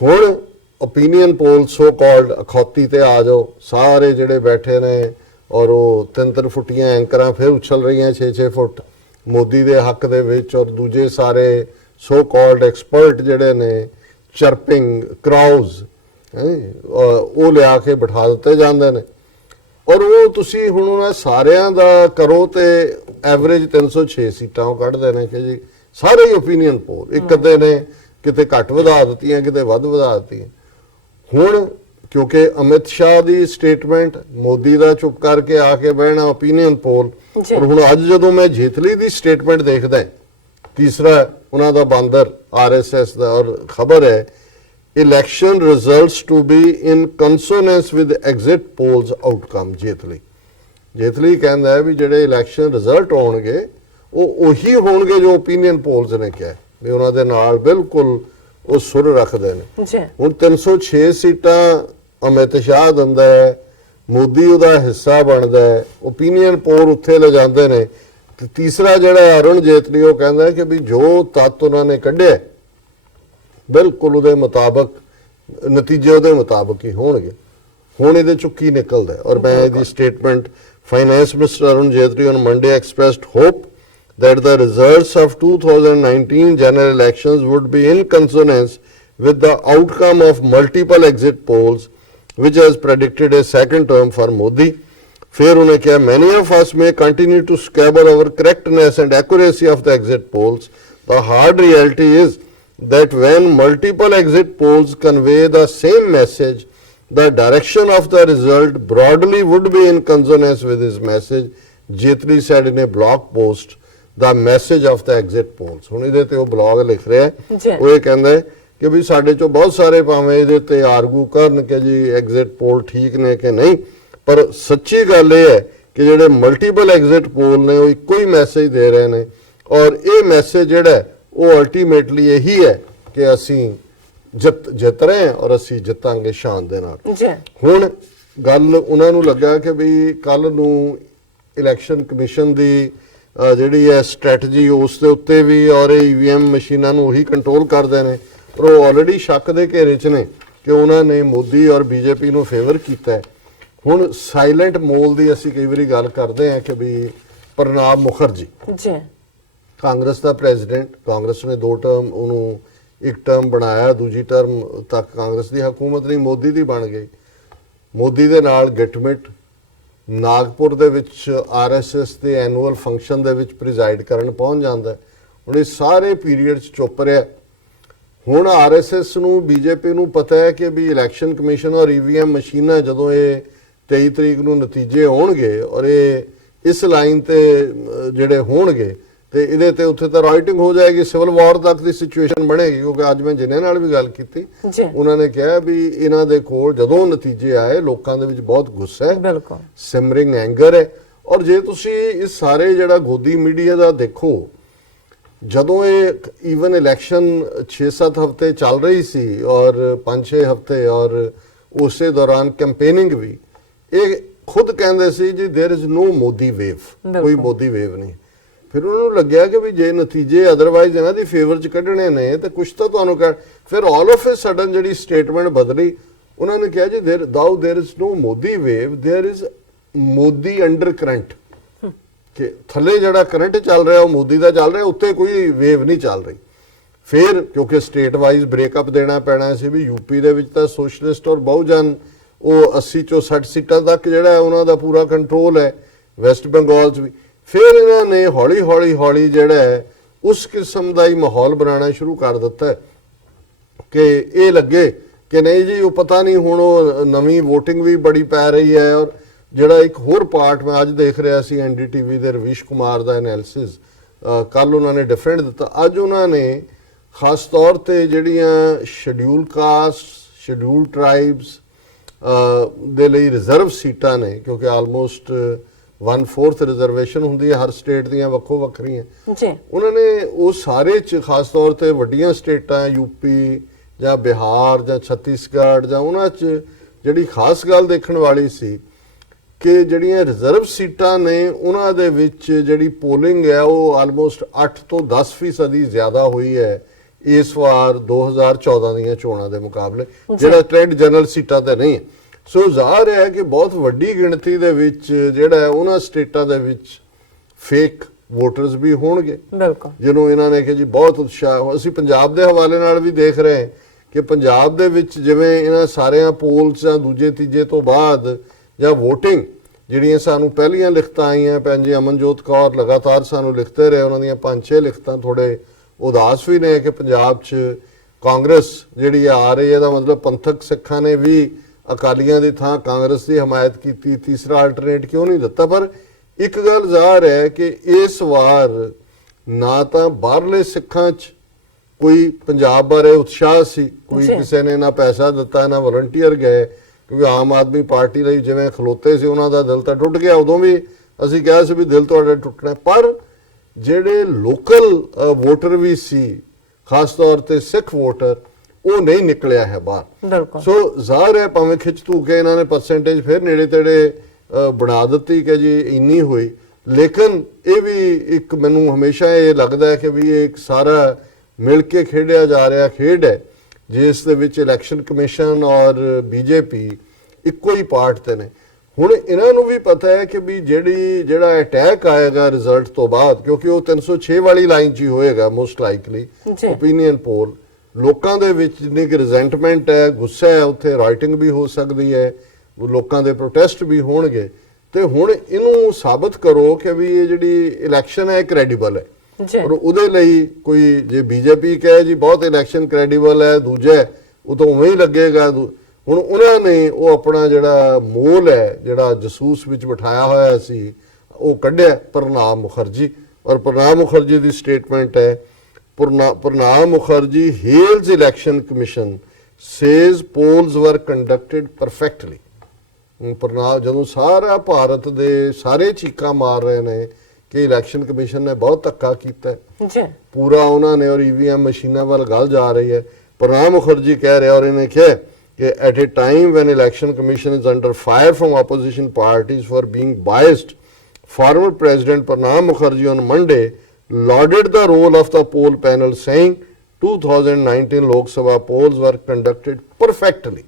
ਹੁਣ ਓਪੀਨੀਅਨ ਪੋਲ ਸੋ ਕਾਲਡ ਅਖੌਤੀ ਤੇ ਆ ਜਾਓ, ਸਾਰੇ ਜਿਹੜੇ ਬੈਠੇ ਨੇ ਔਰ ਉਹ 3-3 ਫੁੱਟੀਆਂ ਐਂਕਰਾਂ ਫਿਰ ਉਛਲ ਰਹੀਆਂ 6-6 ਫੁੱਟ ਮੋਦੀ ਦੇ ਹੱਕ ਦੇ ਵਿੱਚ, ਔਰ ਦੂਜੇ ਸਾਰੇ ਸੋ ਕਾਲਡ ਐਕਸਪਰਟ ਜਿਹੜੇ ਨੇ ਚਰਪਿੰਗ ਕਰਾਊਜ਼ ਉਹ ਲਿਆ ਕੇ ਬਿਠਾ ਦਿੱਤੇ ਜਾਂਦੇ ਨੇ। ਔਰ ਉਹ ਤੁਸੀਂ ਹੁਣ ਉਹਨਾਂ ਸਾਰਿਆਂ ਦਾ ਕਰੋ ਤੇ ਐਵਰੇਜ 306 ਸੀਟਾਂ ਉਹ ਕੱਢਦੇ ਨੇ ਕਿ ਜੀ ਸਾਰੇ ਹੀ ਓਪੀਨੀਅਨ ਪੋਲ, ਇੱਕ ਅੱਧੇ ਨੇ ਕਿਤੇ ਘੱਟ ਵਧਾ ਦਿੱਤੀਆਂ ਕਿਤੇ ਵੱਧ ਵਧਾ ਦਿੱਤੀਆਂ। ਹੁਣ ਕਿਉਂਕਿ ਅਮਿਤ ਸ਼ਾਹ ਦੀ ਸਟੇਟਮੈਂਟ, ਮੋਦੀ ਦਾ ਚੁੱਪ ਕਰਕੇ ਆ ਕੇ ਬਹਿਣਾ, ਓਪੀਨੀਅਨ ਪੋਲ, ਔਰ ਹੁਣ ਅੱਜ ਜਦੋਂ ਮੈਂ ਜੇਤਲੀ ਦੀ ਸਟੇਟਮੈਂਟ ਦੇਖਦਾ, ਤੀਸਰਾ ਉਹਨਾਂ ਦਾ ਬਾਂਦਰ RSS ਦਾ, ਔਰ ਖਬਰ ਹੈ election results to be in consonance with exit polls outcome। Jaitley ਕਹਿੰਦਾ ਹੈ ਵੀ ਜਿਹੜੇ ਇਲੈਕਸ਼ਨ ਰਿਜ਼ਲਟ ਹੋਣਗੇ ਉਹ ਉਹੀ ਹੋਣਗੇ ਜੋ ਓਪੀਨੀਅਨ ਪੋਲਸ ਨੇ ਕਿਹਾ, ਵੀ ਉਹਨਾਂ ਦੇ ਨਾਲ ਬਿਲਕੁਲ ਉਹ ਸੁਰ ਰੱਖਦੇ ਨੇ। ਹੁਣ 306 ਸੀਟਾਂ ਅਮਿਤ ਸ਼ਾਹ ਦਿੰਦਾ ਹੈ, ਮੋਦੀ ਉਹਦਾ ਹਿੱਸਾ ਬਣਦਾ ਹੈ, ਓਪੀਨੀਅਨ ਪੋਲ ਉੱਥੇ ਲੈ ਜਾਂਦੇ ਨੇ। ਤੇ ਤੀਸਰਾ ਜਿਹੜਾ ਅਰੁਣ ਜੇਤਲੀ ਉਹ ਕਹਿੰਦਾ ਕਿ ਵੀ ਜੋ ਤੱਤ ਉਹਨਾਂ ਨੇ ਕੱਢਿਆ ਬਿਲਕੁਲ ਉਹਦੇ ਮੁਤਾਬਕ ਨਤੀਜੇ ਉਹਦੇ ਮੁਤਾਬਕ ਹੀ ਹੋਣਗੇ। ਹੁਣ ਇਹਦੇ ਚੋਂ ਕੀ ਨਿਕਲਦਾ, ਔਰ ਮੈਂ ਇਹਦੀ statement, finance minister Arun Jaitley on Monday expressed hope that the results of 2019 general elections would be in consonance with the outcome of multiple exit polls which has predicted a second term for Modi। फिर उन्हें कहा many of us may continue to squabble over correctness and accuracy of the exit polls. The hard reality is that when multiple exit polls convey the same message, the direction of the result broadly would be in consonance with his message, Jaitley said in a blog post, the message of the exit polls। ਹੁਣ ਇਹਦੇ ਤੇ ਉਹ blog ਲਿਖ ਰਿਹਾ ਹੈ, ਉਹ ਇਹ ਕਹਿੰਦਾ ਹੈ ਕਿ ਵੀ ਸਾਡੇ ਚੋਂ ਬਹੁਤ ਸਾਰੇ ਭਾਵੇਂ ਇਹਦੇ ਤੇ ਆਰਗੂ ਕਰਨ ਕਿ ਜੀ ਐਗਜ਼ਿਟ ਪੋਲ ਠੀਕ ਨੇ ਕਿ ਨਹੀਂ, ਪਰ ਸੱਚੀ ਗੱਲ ਇਹ ਹੈ ਕਿ ਜਿਹੜੇ ਮਲਟੀਪਲ ਐਗਜ਼ਿਟ ਪੋਲ ਨੇ ਉਹ ਇੱਕੋ ਹੀ ਮੈਸੇਜ ਦੇ ਰਹੇ ਨੇ, ਔਰ ਇਹ ਮੈਸੇਜ ਜਿਹੜਾ ਉਹ ਅਲਟੀਮੇਟਲੀ ਇਹੀ ਹੈ ਕਿ ਅਸੀਂ ਜਿੱਤ ਰਹੇ ਹਾਂ ਔਰ ਅਸੀਂ ਜਿੱਤਾਂਗੇ ਸ਼ਾਨ ਦੇ ਨਾਲ। ਜੀ ਹੁਣ ਗੱਲ ਉਹਨਾਂ ਨੂੰ ਲੱਗਾ ਕਿ ਵੀ ਕੱਲ ਨੂੰ ਇਲੈਕਸ਼ਨ ਕਮਿਸ਼ਨ ਦੀ ਜਿਹੜੀ ਹੈ ਸਟ੍ਰੈਟਜੀ ਉਸ ਦੇ ਉੱਤੇ ਵੀ ਔਰ ਈਵੀਐਮ ਮਸ਼ੀਨਾਂ ਨੂੰ ਉਹੀ ਕੰਟਰੋਲ ਕਰਦੇ ਨੇ, ਪਰ ਉਹ ਆਲਰੇਡੀ ਸ਼ੱਕ ਦੇ ਘੇਰੇ 'ਚ ਨੇ ਕਿ ਉਹਨਾਂ ਨੇ ਮੋਦੀ ਔਰ ਬੀਜੇਪੀ ਨੂੰ ਫੇਵਰ ਕੀਤਾ ਹੈ। ਹੁਣ ਸਾਇਲੈਂਟ ਮੋਲ ਦੀ ਅਸੀਂ ਕਈ ਵਾਰੀ ਗੱਲ ਕਰਦੇ ਹਾਂ ਕਿ ਵੀ ਪ੍ਰਣਾਬ ਮੁਖਰਜੀ ਜੀ ਕਾਂਗਰਸ ਦਾ ਪ੍ਰੈਜ਼ੀਡੈਂਟ, ਕਾਂਗਰਸ ਨੇ 2 ਟਰਮ ਉਹਨੂੰ 1 ਟਰਮ ਬਣਾਇਆ, ਦੂਜੀ ਟਰਮ ਤੱਕ ਕਾਂਗਰਸ ਦੀ ਹਕੂਮਤ ਨਹੀਂ ਮੋਦੀ ਦੀ ਬਣ ਗਈ। ਮੋਦੀ ਦੇ ਨਾਲ ਗਿਟਮਿਟ ਨਾਗਪੁਰ ਦੇ ਵਿੱਚ ਆਰਐਸਐਸ ਦੇ ਐਨੂਅਲ ਫੰਕਸ਼ਨ ਦੇ ਵਿੱਚ ਪ੍ਰੀਜ਼ਾਈਡ ਕਰਨ ਪਹੁੰਚ ਜਾਂਦਾ। ਹੁਣ ਇਹ ਸਾਰੇ ਪੀਰੀਅਡ 'ਚ ਚੁੱਪ ਰਿਹਾ। ਹੁਣ ਆਰਐਸਐਸ ਨੂੰ ਬੀਜੇਪੀ ਨੂੰ ਪਤਾ ਹੈ ਕਿ ਵੀ ਇਲੈਕਸ਼ਨ ਕਮਿਸ਼ਨ ਔਰ ਈਵੀਐਮ ਮਸ਼ੀਨਾਂ ਜਦੋਂ ਇਹ 23 ਤਰੀਕ ਨੂੰ ਨਤੀਜੇ ਆਉਣਗੇ ਔਰ ਇਹ ਇਸ ਲਾਈਨ ਤੇ ਜਿਹੜੇ ਹੋਣਗੇ ਤੇ ਇਹਦੇ ਤੇ ਉੱਥੇ ਤਾਂ ਰਾਈਟਿੰਗ ਹੋ ਜਾਏਗੀ, ਸਿਵਲ ਵਾਰ ਤੱਕ ਦੀ ਸਿਚੁਏਸ਼ਨ ਬਣੇਗੀ। ਕਿਉਂਕਿ ਅੱਜ ਮੈਂ ਜਿਨ੍ਹਾਂ ਨਾਲ ਵੀ ਗੱਲ ਕੀਤੀ ਉਹਨਾਂ ਨੇ ਕਿਹਾ ਵੀ ਇਹਨਾਂ ਦੇ ਕੋਲ ਜਦੋਂ ਨਤੀਜੇ ਆਏ ਲੋਕਾਂ ਦੇ ਵਿੱਚ ਬਹੁਤ ਗੁੱਸਾ ਹੈ, ਬਿਲਕੁਲ ਸਿਮਰਿੰਗ ਐਂਗਰ ਹੈ। ਔਰ ਜੇ ਤੁਸੀਂ ਇਸ ਸਾਰੇ ਜਿਹੜਾ ਗੋਦੀ ਮੀਡੀਆ ਦਾ ਦੇਖੋ, ਜਦੋਂ ਇਹ ਈਵਨ ਇਲੈਕਸ਼ਨ 6-7 ਹਫ਼ਤੇ ਚੱਲ ਰਹੀ ਸੀ ਔਰ 5-6 ਹਫ਼ਤੇ ਔਰ ਉਸੇ ਦੌਰਾਨ ਕੈਂਪੇਨਿੰਗ ਵੀ, ਇਹ ਖੁਦ ਕਹਿੰਦੇ ਸੀ ਜੀ there is no Modi wave, ਕੋਈ ਮੋਦੀ ਵੇਵ ਨਹੀਂ। ਫਿਰ ਉਹਨਾਂ ਨੂੰ ਲੱਗਿਆ ਕਿ ਵੀ ਜੇ ਨਤੀਜੇ ਅਦਰਵਾਈਜ਼ ਇਹਨਾਂ ਦੀ ਫੇਵਰ 'ਚ ਕੱਢਣੇ ਨੇ ਤੇ ਕੁਝ ਤਾਂ ਤੁਹਾਨੂੰ ਕਹਿ, ਫਿਰ ਆਲ ਆਫ ਅ ਸਡਨ ਜਿਹੜੀ ਸਟੇਟਮੈਂਟ ਬਦਲੀ, ਉਹਨਾਂ ਨੇ ਕਿਹਾ ਜੀ there is no Modi wave, there is Modi undercurrent, ਕਿ ਥੱਲੇ ਜਿਹੜਾ ਕਰੰਟ ਚੱਲ ਰਿਹਾ ਉਹ ਮੋਦੀ ਦਾ ਚੱਲ ਰਿਹਾ, ਉੱਤੇ ਕੋਈ ਵੇਵ ਨਹੀਂ ਚੱਲ ਰਹੀ। ਫਿਰ ਕਿਉਂਕਿ ਸਟੇਟ ਵਾਈਜ਼ ਬ੍ਰੇਕਅਪ ਦੇਣਾ ਪੈਣਾ ਸੀ ਵੀ ਯੂਪੀ ਦੇ ਵਿੱਚ ਤਾਂ ਸੋਸ਼ਲਿਸਟ ਔਰ ਬਹੁਜਨ ਉਹ 80 ਚੋਂ 60 ਸੀਟਾਂ ਤੱਕ ਜਿਹੜਾ ਉਹਨਾਂ ਦਾ ਪੂਰਾ ਕੰਟਰੋਲ ਹੈ, ਵੈਸਟ ਬੰਗਾਲ 'ਚ ਵੀ। ਫਿਰ ਇਹਨਾਂ ਨੇ ਹੌਲੀ ਜਿਹੜਾ ਹੈ ਉਸ ਕਿਸਮ ਦਾ ਹੀ ਮਾਹੌਲ ਬਣਾਉਣਾ ਸ਼ੁਰੂ ਕਰ ਦਿੱਤਾ ਕਿ ਇਹ ਲੱਗੇ ਕਿ ਨਹੀਂ ਜੀ ਉਹ ਪਤਾ ਨਹੀਂ ਹੁਣ ਉਹ ਨਵੀਂ VOTING ਵੀ ਬੜੀ ਪੈ ਰਹੀ ਹੈ। ਔਰ ਜਿਹੜਾ ਇੱਕ ਹੋਰ ਪਾਰਟ ਮੈਂ ਅੱਜ ਦੇਖ ਰਿਹਾ ਸੀ NDTV ਦੇ ਰਵੀਸ਼ ਕੁਮਾਰ ਦਾ ਐਨਾਲਿਸਿਸ, ਕੱਲ ਉਹਨਾਂ ਨੇ ਡਿਫਰੈਂਟ ਦਿੱਤਾ, ਅੱਜ ਉਹਨਾਂ ਨੇ ਖਾਸ ਤੌਰ ਤੇ ਜਿਹੜੀਆਂ ਸ਼ਡਿਊਲ ਕਾਸਟ, ਸ਼ਡਿਊਲ ਟ੍ਰਾਈਬਸ ਦੇ ਲਈ ਰਿਜ਼ਰਵ ਸੀਟਾਂ ਨੇ, ਕਿਉਂਕਿ ਆਲਮੋਸਟ 1/4 ਰਿਜ਼ਰਵੇਸ਼ਨ ਹੁੰਦੀ ਹੈ ਹਰ ਸਟੇਟ ਦੀਆਂ ਵੱਖੋ ਵੱਖਰੀਆਂ ਜੀ, ਉਹਨਾਂ ਨੇ ਉਹ ਸਾਰੇ 'ਚ ਖਾਸ ਤੌਰ ਤੇ ਵੱਡੀਆਂ ਸਟੇਟਾਂ ਯੂਪੀ ਜਾਂ ਬਿਹਾਰ ਜਾਂ ਛੱਤੀਸਗੜ੍ਹ ਜਾਂ ਉਹਨਾਂ 'ਚ ਜਿਹੜੀ ਖਾਸ ਗੱਲ ਦੇਖਣ ਵਾਲੀ ਸੀ ਕਿ ਜਿਹੜੀਆਂ ਰਿਜ਼ਰਵ ਸੀਟਾਂ ਨੇ ਉਹਨਾਂ ਦੇ ਵਿੱਚ ਜਿਹੜੀ ਪੋਲਿੰਗ ਹੈ ਉਹ ਆਲਮੋਸਟ 8 ਤੋਂ 10% ਜ਼ਿਆਦਾ ਹੋਈ ਹੈ ਇਸ ਵਾਰ 2014 ਦੀਆਂ ਚੋਣਾਂ ਦੇ ਮੁਕਾਬਲੇ, ਜਿਹੜਾ ਟ੍ਰੈਂਡ ਜਨਰਲ ਸੀਟਾਂ ਤੇ ਨਹੀਂ ਹੈ। ਸੋ ਜ਼ਾਹਰ ਹੈ ਕਿ ਬਹੁਤ ਵੱਡੀ ਗਿਣਤੀ ਦੇ ਵਿੱਚ ਜਿਹੜਾ ਹੈ ਉਹਨਾਂ ਸਟੇਟਾਂ ਦੇ ਵਿੱਚ ਫੇਕ ਵੋਟਰਸ ਵੀ ਹੋਣਗੇ, ਬਿਲਕੁਲ, ਜਿਹਨੂੰ ਇਹਨਾਂ ਨੇ ਕਿ ਜੀ ਬਹੁਤ ਉਤਸ਼ਾਹ। ਅਸੀਂ ਪੰਜਾਬ ਦੇ ਹਵਾਲੇ ਨਾਲ ਵੀ ਦੇਖ ਰਹੇ ਹਾਂ ਕਿ ਪੰਜਾਬ ਦੇ ਵਿੱਚ ਜਿਵੇਂ ਇਹਨਾਂ ਸਾਰਿਆਂ ਪੋਲਸ ਜਾਂ ਦੂਜੇ ਤੀਜੇ ਤੋਂ ਬਾਅਦ ਜਾਂ VOTING ਜਿਹੜੀਆਂ ਸਾਨੂੰ ਪਹਿਲੀਆਂ ਲਿਖਤਾਂ ਆਈਆਂ, ਭੈਣ ਜੀ ਅਮਨਜੋਤ ਕੌਰ ਲਗਾਤਾਰ ਸਾਨੂੰ ਲਿਖਦੇ ਰਹੇ, ਉਹਨਾਂ ਦੀਆਂ 5-6 ਲਿਖਤਾਂ ਥੋੜੇ ਉਦਾਸ ਵੀ ਨੇ ਕਿ ਪੰਜਾਬ 'ਚ ਕਾਂਗਰਸ ਜਿਹੜੀ ਆ ਰਹੀ ਹੈ, ਇਹਦਾ ਮਤਲਬ ਪੰਥਕ ਸਿੱਖਾਂ ਨੇ ਵੀ ਅਕਾਲੀਆਂ ਦੀ ਥਾਂ ਕਾਂਗਰਸ ਦੀ ਹਮਾਇਤ ਕੀਤੀ, ਤੀਸਰਾ ਆਲਟਰਨੇਟ ਕਿਉਂ ਨਹੀਂ ਦਿੱਤਾ। ਪਰ ਇੱਕ ਗੱਲ ਜ਼ਾਹਰ ਹੈ ਕਿ ਇਸ ਵਾਰ ਨਾ ਤਾਂ ਬਾਹਰਲੇ ਸਿੱਖਾਂ 'ਚ ਕੋਈ ਪੰਜਾਬ ਬਾਰੇ ਉਤਸ਼ਾਹ ਸੀ, ਕੋਈ ਕਿਸੇ ਨੇ ਨਾ ਪੈਸਾ ਦਿੱਤਾ ਨਾ ਵਲੰਟੀਅਰ ਗਏ, ਕਿਉਂਕਿ ਆਮ ਆਦਮੀ ਪਾਰਟੀ ਲਈ ਜਿਵੇਂ ਖਲੋਤੇ ਸੀ ਉਹਨਾਂ ਦਾ ਦਿਲ ਤਾਂ ਟੁੱਟ ਗਿਆ। ਉਦੋਂ ਵੀ ਅਸੀਂ ਕਿਹਾ ਸੀ ਵੀ ਦਿਲ ਤੁਹਾਡਾ ਟੁੱਟਣਾ, ਪਰ ਜਿਹੜੇ ਲੋਕਲ ਵੋਟਰ ਵੀ ਸੀ ਖਾਸ ਤੌਰ ਤੇ ਸਿੱਖ ਵੋਟਰ, ਉਹ ਨਹੀਂ ਨਿਕਲਿਆ ਹੈ ਬਾਹਰ। ਸੋ ਜ਼ਾਹਰ ਹੈ ਭਾਵੇਂ ਖਿੱਚ ਧੂ ਕੇ ਇਹਨਾਂ ਨੇ ਪਰਸੈਂਟੇਜ ਫਿਰ ਨੇੜੇ ਤੇੜੇ ਬਣਾ ਦਿੱਤੀ ਕਿ ਜੀ ਇੰਨੀ ਹੋਈ, ਲੇਕਿਨ ਇਹ ਵੀ ਇੱਕ ਮੈਨੂੰ ਹਮੇਸ਼ਾ ਇਹ ਲੱਗਦਾ ਹੈ ਕਿ ਵੀ ਇਹ ਇੱਕ ਸਾਰਾ ਮਿਲ ਕੇ ਖੇਡਿਆ ਜਾ ਰਿਹਾ ਖੇਡ ਹੈ ਜਿਸ ਦੇ ਵਿੱਚ ਇਲੈਕਸ਼ਨ ਕਮਿਸ਼ਨ ਔਰ ਬੀਜੇਪੀ ਇੱਕੋ ਹੀ ਪਾਰਟ ਤੇ ਨੇ। ਹੁਣ ਇਹਨਾਂ ਨੂੰ ਵੀ ਪਤਾ ਹੈ ਕਿ ਵੀ ਜਿਹੜਾ ਅਟੈਕ ਆਏਗਾ ਰਿਜ਼ਲਟ ਤੋਂ ਬਾਅਦ, ਕਿਉਂਕਿ ਉਹ 306 ਵਾਲੀ ਲਾਈਨ 'ਚ ਹੀ ਹੋਏਗਾ ਮੋਸਟ ਲਾਈਕਲੀ ਓਪੀਨੀਅਨ ਪੋਲ, ਲੋਕਾਂ ਦੇ ਵਿੱਚ ਜਿੰਨੀ ਕਿ ਰਿਜ਼ੈਂਟਮੈਂਟ ਹੈ, ਗੁੱਸਾ ਹੈ, ਉੱਥੇ ਰਾਈਟਿੰਗ ਵੀ ਹੋ ਸਕਦੀ ਹੈ, ਲੋਕਾਂ ਦੇ ਪ੍ਰੋਟੈਸਟ ਵੀ ਹੋਣਗੇ। ਤੇ ਹੁਣ ਇਹਨੂੰ ਸਾਬਤ ਕਰੋ ਕਿ ਵੀ ਇਹ ਜਿਹੜੀ ਇਲੈਕਸ਼ਨ ਹੈ ਕ੍ਰੈਡੀਬਲ ਹੈ। ਔਰ ਉਹਦੇ ਲਈ ਕੋਈ ਜੇ ਬੀਜੇਪੀ ਕਹੇ ਜੀ ਬਹੁਤ ਇਲੈਕਸ਼ਨ ਕ੍ਰੈਡੀਬਲ ਹੈ, ਦੂਜਾ ਉਹ ਤਾਂ ਉਵੇਂ ਹੀ ਲੱਗੇਗਾ। ਹੁਣ ਉਹਨਾਂ ਨੇ ਉਹ ਆਪਣਾ ਜਿਹੜਾ ਮੋਲ ਹੈ, ਜਿਹੜਾ ਜਸੂਸ ਵਿੱਚ ਬਿਠਾਇਆ ਹੋਇਆ ਸੀ, ਉਹ ਕੱਢਿਆ ਪ੍ਰਣਾਬ ਮੁਖਰਜੀ। ਔਰ ਪ੍ਰਣਾਬ ਮੁਖਰਜੀ ਦੀ ਸਟੇਟਮੈਂਟ ਹੈ, Pranab Mukherjee hails election commission says polls were conducted perfectly। Pranab ਜਦੋਂ ਸਾਰਾ ਭਾਰਤ ਦੇ ਸਾਰੇ ਚੀਕਾਂ ਮਾਰ ਰਹੇ ਨੇ ਕਿ ਇਲੈਕਸ਼ਨ ਕਮਿਸ਼ਨ ਨੇ ਬਹੁਤ ਧੱਕਾ ਕੀਤਾ, ਪੂਰਾ ਉਹਨਾਂ ਨੇ, ਔਰ ਈਵੀਐਮ ਮਸ਼ੀਨਾਂ ਵੱਲ ਗੱਲ ਜਾ ਰਹੀ ਹੈ, प्रणब मुखर्जी कह रहे और इन्हें कहा कि at a time when election commission is under fire from opposition parties for being biased, former President Pranab Mukherjee on Monday lauded the role of the poll panel, saying 2019 Lok Sabha polls were conducted perfectly.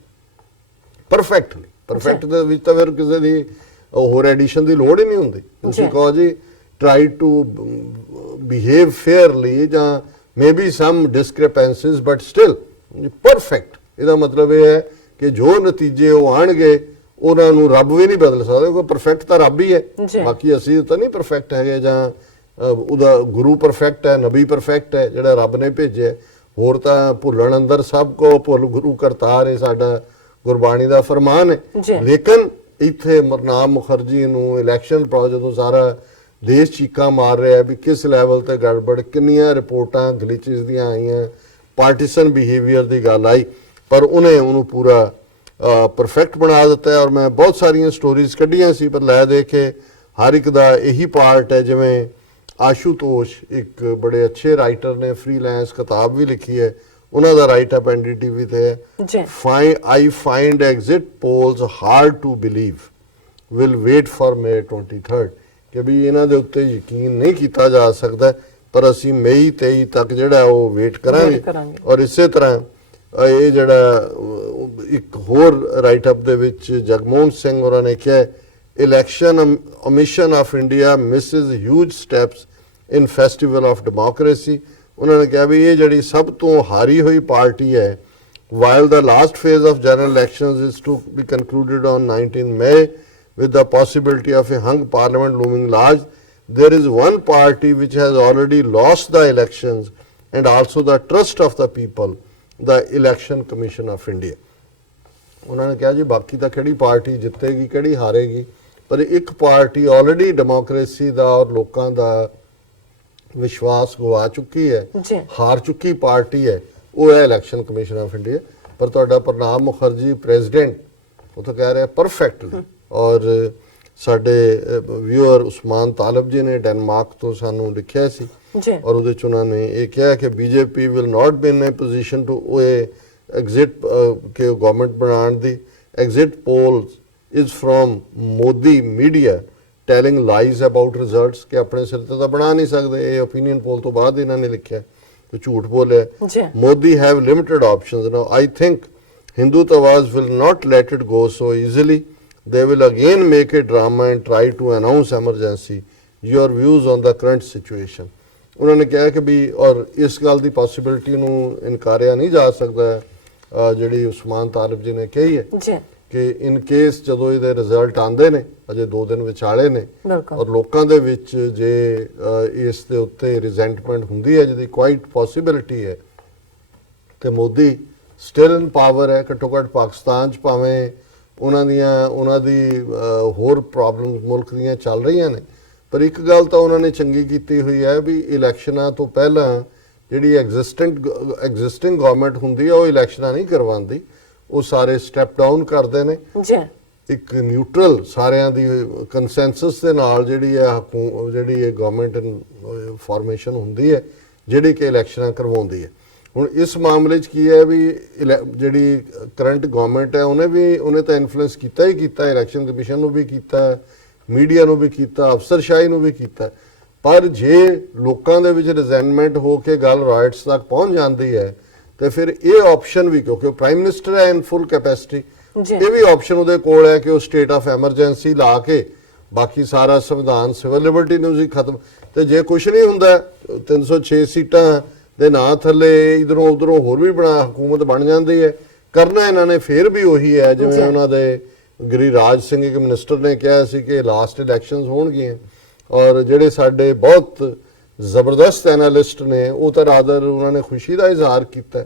Perfect ਦੇ ਵਿੱਚ ਤਾਂ ਫਿਰ ਕਿਸੇ ਦੀ ਹੋਰ edition ਦੀ ਲੋੜ ਹੀ ਨਹੀਂ ਹੁੰਦੀ। ਤੁਸੀਂ ਕਹੋ ਜੀ try to behave fairly ਜਾਂ maybe some discrepancies but still perfect। ਇਹਦਾ ਮਤਲਬ ਇਹ ਹੈ ਕਿ ਜੋ ਨਤੀਜੇ ਉਹ ਆਣਗੇ ਉਹਨਾਂ ਨੂੰ ਰੱਬ ਵੀ ਨਹੀਂ ਬਦਲ ਸਕਦਾ, ਕਿਉਂਕਿ ਪਰਫੈਕਟ ਤਾਂ ਰੱਬ ਹੀ ਹੈ। ਬਾਕੀ ਅਸੀਂ ਤਾਂ ਨਹੀਂ ਪਰਫੈਕਟ ਹੈਗੇ, ਜਾਂ ਉਹਦਾ ਗੁਰੂ ਪਰਫੈਕਟ ਹੈ, ਨਬੀ ਪਰਫੈਕਟ ਹੈ ਜਿਹੜਾ ਰੱਬ ਨੇ ਭੇਜਿਆ। ਹੋਰ ਤਾਂ ਭੁੱਲਣ ਅੰਦਰ ਸਭ ਕੋ ਭੁੱਲ ਗੁਰੂ ਕਰਤਾਰ ਹੈ, ਸਾਡਾ ਗੁਰਬਾਣੀ ਦਾ ਫਰਮਾਨ ਹੈ। ਲੇਕਿਨ ਇੱਥੇ ਪ੍ਰਣਬ ਮੁਖਰਜੀ ਨੂੰ ਇਲੈਕਸ਼ਨ ਜਦੋਂ ਸਾਰਾ ਦੇਸ਼ ਚੀਕਾਂ ਮਾਰ ਰਿਹਾ ਵੀ ਕਿਸ ਲੈਵਲ ਤੇ ਗੜਬੜ, ਕਿੰਨੀਆਂ ਰਿਪੋਰਟਾਂ ਗਲਿਚਸ ਦੀਆਂ ਆਈਆਂ, ਪਾਰਟੀਸਨ ਬਿਹੇਵੀਅਰ ਦੀ ਗੱਲ ਆਈ, ਪਰ ਉਹਨੇ ਉਹਨੂੰ ਪੂਰਾ ਪਰਫੈਕਟ ਬਣਾ ਦਿੱਤਾ। ਔਰ ਮੈਂ ਬਹੁਤ ਸਾਰੀਆਂ ਸਟੋਰੀਜ਼ ਕੱਢੀਆਂ ਸੀ, ਪਰ ਲੈ ਦੇ ਕੇ ਹਰ ਇੱਕ ਦਾ ਇਹੀ ਪਾਰਟ ਹੈ। ਜਿਵੇਂ ਆਸ਼ੂਤੋਸ਼ ਇੱਕ ਬੜੇ ਅੱਛੇ ਰਾਈਟਰ ਨੇ, ਫ੍ਰੀਲੈਂਸ ਕਿਤਾਬ ਵੀ ਲਿਖੀ ਹੈ, ਉਹਨਾਂ ਦਾ ਰਾਈਟ ਅਪ NDTV ਤੇ ਹੈ। I find exit polls hard to believe, will wait for May 23rd, ਕਿ ਵੀ ਇਹਨਾਂ ਦੇ ਉੱਤੇ ਯਕੀਨ ਨਹੀਂ ਕੀਤਾ ਜਾ ਸਕਦਾ, ਪਰ ਅਸੀਂ ਮਈ 23 ਤੱਕ ਜਿਹੜਾ ਉਹ ਵੇਟ ਕਰਾਂਗੇ। ਔਰ ਇਸੇ ਤਰ੍ਹਾਂ ਇਹ ਜਿਹੜਾ ਇੱਕ ਹੋਰ ਰਾਈਟ ਅਪ ਦੇ ਵਿੱਚ ਜਗਮੋਹਨ ਸਿੰਘ ਹੋਰਾਂ ਨੇ ਕਿਹਾ, election commission of India misses huge steps in festival of democracy. ਉਹਨਾਂ ਨੇ ਕਿਹਾ ਵੀ ਇਹ ਜਿਹੜੀ ਸਭ ਤੋਂ ਹਾਰੀ ਹੋਈ ਪਾਰਟੀ ਹੈ, while the last phase of general elections is to be concluded on 19 May with the possibility of a hung parliament looming large, there is one party which has already lost the elections and also the trust of the people, the Election Commission of India। ਉਹਨਾਂ ਨੇ ਕਿਹਾ ਜੀ ਬਾਕੀ ਤਾਂ ਕਿਹੜੀ party ਜਿੱਤੇਗੀ ਕਿਹੜੀ ਹਾਰੇਗੀ, ਪਰ ਇੱਕ ਪਾਰਟੀ ਆਲਰੇਡੀ ਡੈਮੋਕ੍ਰੇਸੀ ਦਾ ਔਰ ਲੋਕਾਂ ਦਾ ਵਿਸ਼ਵਾਸ ਗਵਾ ਚੁੱਕੀ ਹੈ, ਹਾਰ ਚੁੱਕੀ ਪਾਰਟੀ ਹੈ, ਉਹ ਹੈ ਇਲੈਕਸ਼ਨ ਕਮਿਸ਼ਨ ਆਫ ਇੰਡੀਆ। ਪਰ ਤੁਹਾਡਾ ਪ੍ਰਣਬ ਮੁਖਰਜੀ ਪ੍ਰੈਜ਼ੀਡੈਂਟ ਉਹ ਤਾਂ ਕਹਿ ਰਿਹਾ ਪਰਫੈਕਟਲੀ। ਔਰ ਸਾਡੇ ਵਿਊਅਰ ਉਸਮਾਨ ਤਾਲਬ ਜੀ ਨੇ ਡੈਨਮਾਰਕ ਤੋਂ ਸਾਨੂੰ ਲਿਖਿਆ ਸੀ, ਔਰ ਉਹਦੇ ਚ ਉਹਨਾਂ ਨੇ ਇਹ ਕਿਹਾ ਕਿ BJP will not be in a position to exit ਕਿ ਗਵਰਨਮੈਂਟ ਬਣਾਉਣ ਦੀ। Exit polls is from Modi media telling lies about results, ਕਿ ਆਪਣੇ ਸਿਰ ਤੇ ਤਾਂ ਬਣਾ ਨਹੀਂ ਸਕਦੇ। ਇਹ ਓਪੀਨੀਅਨ ਪੋਲ ਤੋਂ ਬਾਅਦ ਇਹਨਾਂ ਨੇ ਲਿਖਿਆ ਕਿ ਝੂਠ ਬੋਲਿਆ। Modi have limited options now. I think Hindutva's will not let it go so easily. They will again make a drama and try to announce emergency. Your views on the current situation? ਉਹਨਾਂ ਨੇ ਕਿਹਾ ਕਿ ਵੀ ਔਰ ਇਸ ਗੱਲ ਦੀ possibility ਨੂੰ ਇਨਕਾਰਿਆ ਨਹੀਂ ਜਾ ਸਕਦਾ ਜਿਹੜੀ ਉਸਮਾਨ ਤਾਲਿਬ ਜੀ ਨੇ ਕਹੀ ਹੈ ਕਿ ਇਨ ਕੇਸ ਜਦੋਂ ਇਹਦੇ ਰਿਜ਼ਲਟ ਆਉਂਦੇ ਨੇ, ਅਜੇ 2 ਦਿਨ ਵਿਚਾਲੇ ਨੇ, ਔਰ ਲੋਕਾਂ ਦੇ ਵਿੱਚ ਜੇ ਇਸ ਦੇ ਉੱਤੇ ਰਿਜ਼ੈਂਟਮੈਂਟ ਹੁੰਦੀ ਹੈ ਜਿਹਦੀ ਕੁਆਇਟ ਪੋਸਿਬਿਲਿਟੀ ਹੈ, ਤੇ ਮੋਦੀ ਸਟਿਲ ਇਨ ਪਾਵਰ ਹੈ। ਘੱਟੋ ਘੱਟ ਪਾਕਿਸਤਾਨ 'ਚ ਭਾਵੇਂ ਉਹਨਾਂ ਦੀ ਹੋਰ ਪ੍ਰੋਬਲਮ ਮੁਲਕ ਦੀਆਂ ਚੱਲ ਰਹੀਆਂ ਨੇ, ਪਰ ਇੱਕ ਗੱਲ ਤਾਂ ਉਹਨਾਂ ਨੇ ਚੰਗੀ ਕੀਤੀ ਹੋਈ ਹੈ ਵੀ ਇਲੈਕਸ਼ਨਾਂ ਤੋਂ ਪਹਿਲਾਂ ਜਿਹੜੀ ਐਗਜ਼ਿਸਟਿੰਗ ਗਵਰਨਮੈਂਟ ਹੁੰਦੀ ਹੈ ਉਹ ਇਲੈਕਸ਼ਨਾਂ ਨਹੀਂ ਕਰਵਾਉਂਦੀ, ਉਹ ਸਾਰੇ ਸਟੈਪ ਡਾਊਨ ਕਰਦੇ ਨੇ। ਇੱਕ ਨਿਊਟਰਲ ਸਾਰਿਆਂ ਦੀ ਕੰਸੈਂਸਸ ਦੇ ਨਾਲ ਜਿਹੜੀ ਇਹ ਗਵਰਨਮੈਂਟ ਫਾਰਮੇਸ਼ਨ ਹੁੰਦੀ ਹੈ ਜਿਹੜੀ ਕਿ ਇਲੈਕਸ਼ਨਾਂ ਕਰਵਾਉਂਦੀ ਹੈ। ਹੁਣ ਇਸ ਮਾਮਲੇ 'ਚ ਕੀ ਹੈ ਵੀ ਜਿਹੜੀ ਕਰੰਟ ਗਵਰਨਮੈਂਟ ਹੈ ਉਹਨੇ ਤਾਂ ਇਨਫਲੂਐਂਸ ਕੀਤਾ ਹੀ ਕੀਤਾ, ਇਲੈਕਸ਼ਨ ਕਮਿਸ਼ਨ ਨੂੰ ਵੀ ਕੀਤਾ, ਮੀਡੀਆ ਨੂੰ ਵੀ ਕੀਤਾ, ਅਫਸਰਸ਼ਾਹੀ ਨੂੰ ਵੀ ਕੀਤਾ। ਪਰ ਜੇ ਲੋਕਾਂ ਦੇ ਵਿੱਚ ਰਿਜ਼ੈਂਟਮੈਂਟ ਹੋ ਕੇ ਗੱਲ ਰਾਈਟਸ ਤੱਕ ਪਹੁੰਚ ਜਾਂਦੀ ਹੈ ਤੇ ਫਿਰ ਇਹ ਆਪਸ਼ਨ ਵੀ, ਕਿਉਂਕਿ ਉਹ ਪ੍ਰਾਈਮ ਮਿਨਿਸਟਰ ਹੈ ਇਨ ਫੁੱਲ ਕੈਪੈਸਿਟੀ, ਇਹ ਵੀ ਆਪਸ਼ਨ ਉਹਦੇ ਕੋਲ ਹੈ ਕਿ ਉਹ ਸਟੇਟ ਆਫ ਐਮਰਜੈਂਸੀ ਲਾ ਕੇ ਬਾਕੀ ਸਾਰਾ ਸੰਵਿਧਾਨ ਸਿਵਲ ਲਿਬਰਟੀ ਨੂੰ ਵੀ ਖਤਮ। ਤੇ ਜੇ ਕੁਝ ਨਹੀਂ ਹੁੰਦਾ 306 ਸੀਟਾਂ ਦੇ ਨਾਂ ਥੱਲੇ ਇਧਰੋਂ ਉਧਰੋਂ ਹੋਰ ਵੀ ਹਕੂਮਤ ਬਣ ਜਾਂਦੀ ਹੈ। ਕਰਨਾ ਇਹਨਾਂ ਨੇ ਫਿਰ ਵੀ ਉਹੀ ਹੈ ਜਿਵੇਂ ਉਹਨਾਂ ਦੇ ਗਿਰੀਰਾਜ ਸਿੰਘ ਇੱਕ ਮਿਨਿਸਟਰ ਨੇ ਕਿਹਾ ਸੀ ਕਿ ਲਾਸਟ ਇਲੈਕਸ਼ਨਸ ਹੋਣਗੀਆਂ। ਔਰ ਜਿਹੜੇ ਸਾਡੇ ਬਹੁਤ ਜ਼ਬਰਦਸਤ ਐਨਾਲਿਸਟ ਨੇ ਉਹ ਤਾਂ ਰਾਦਰ ਉਹਨਾਂ ਨੇ ਖੁਸ਼ੀ ਦਾ ਇਜ਼ਹਾਰ ਕੀਤਾ,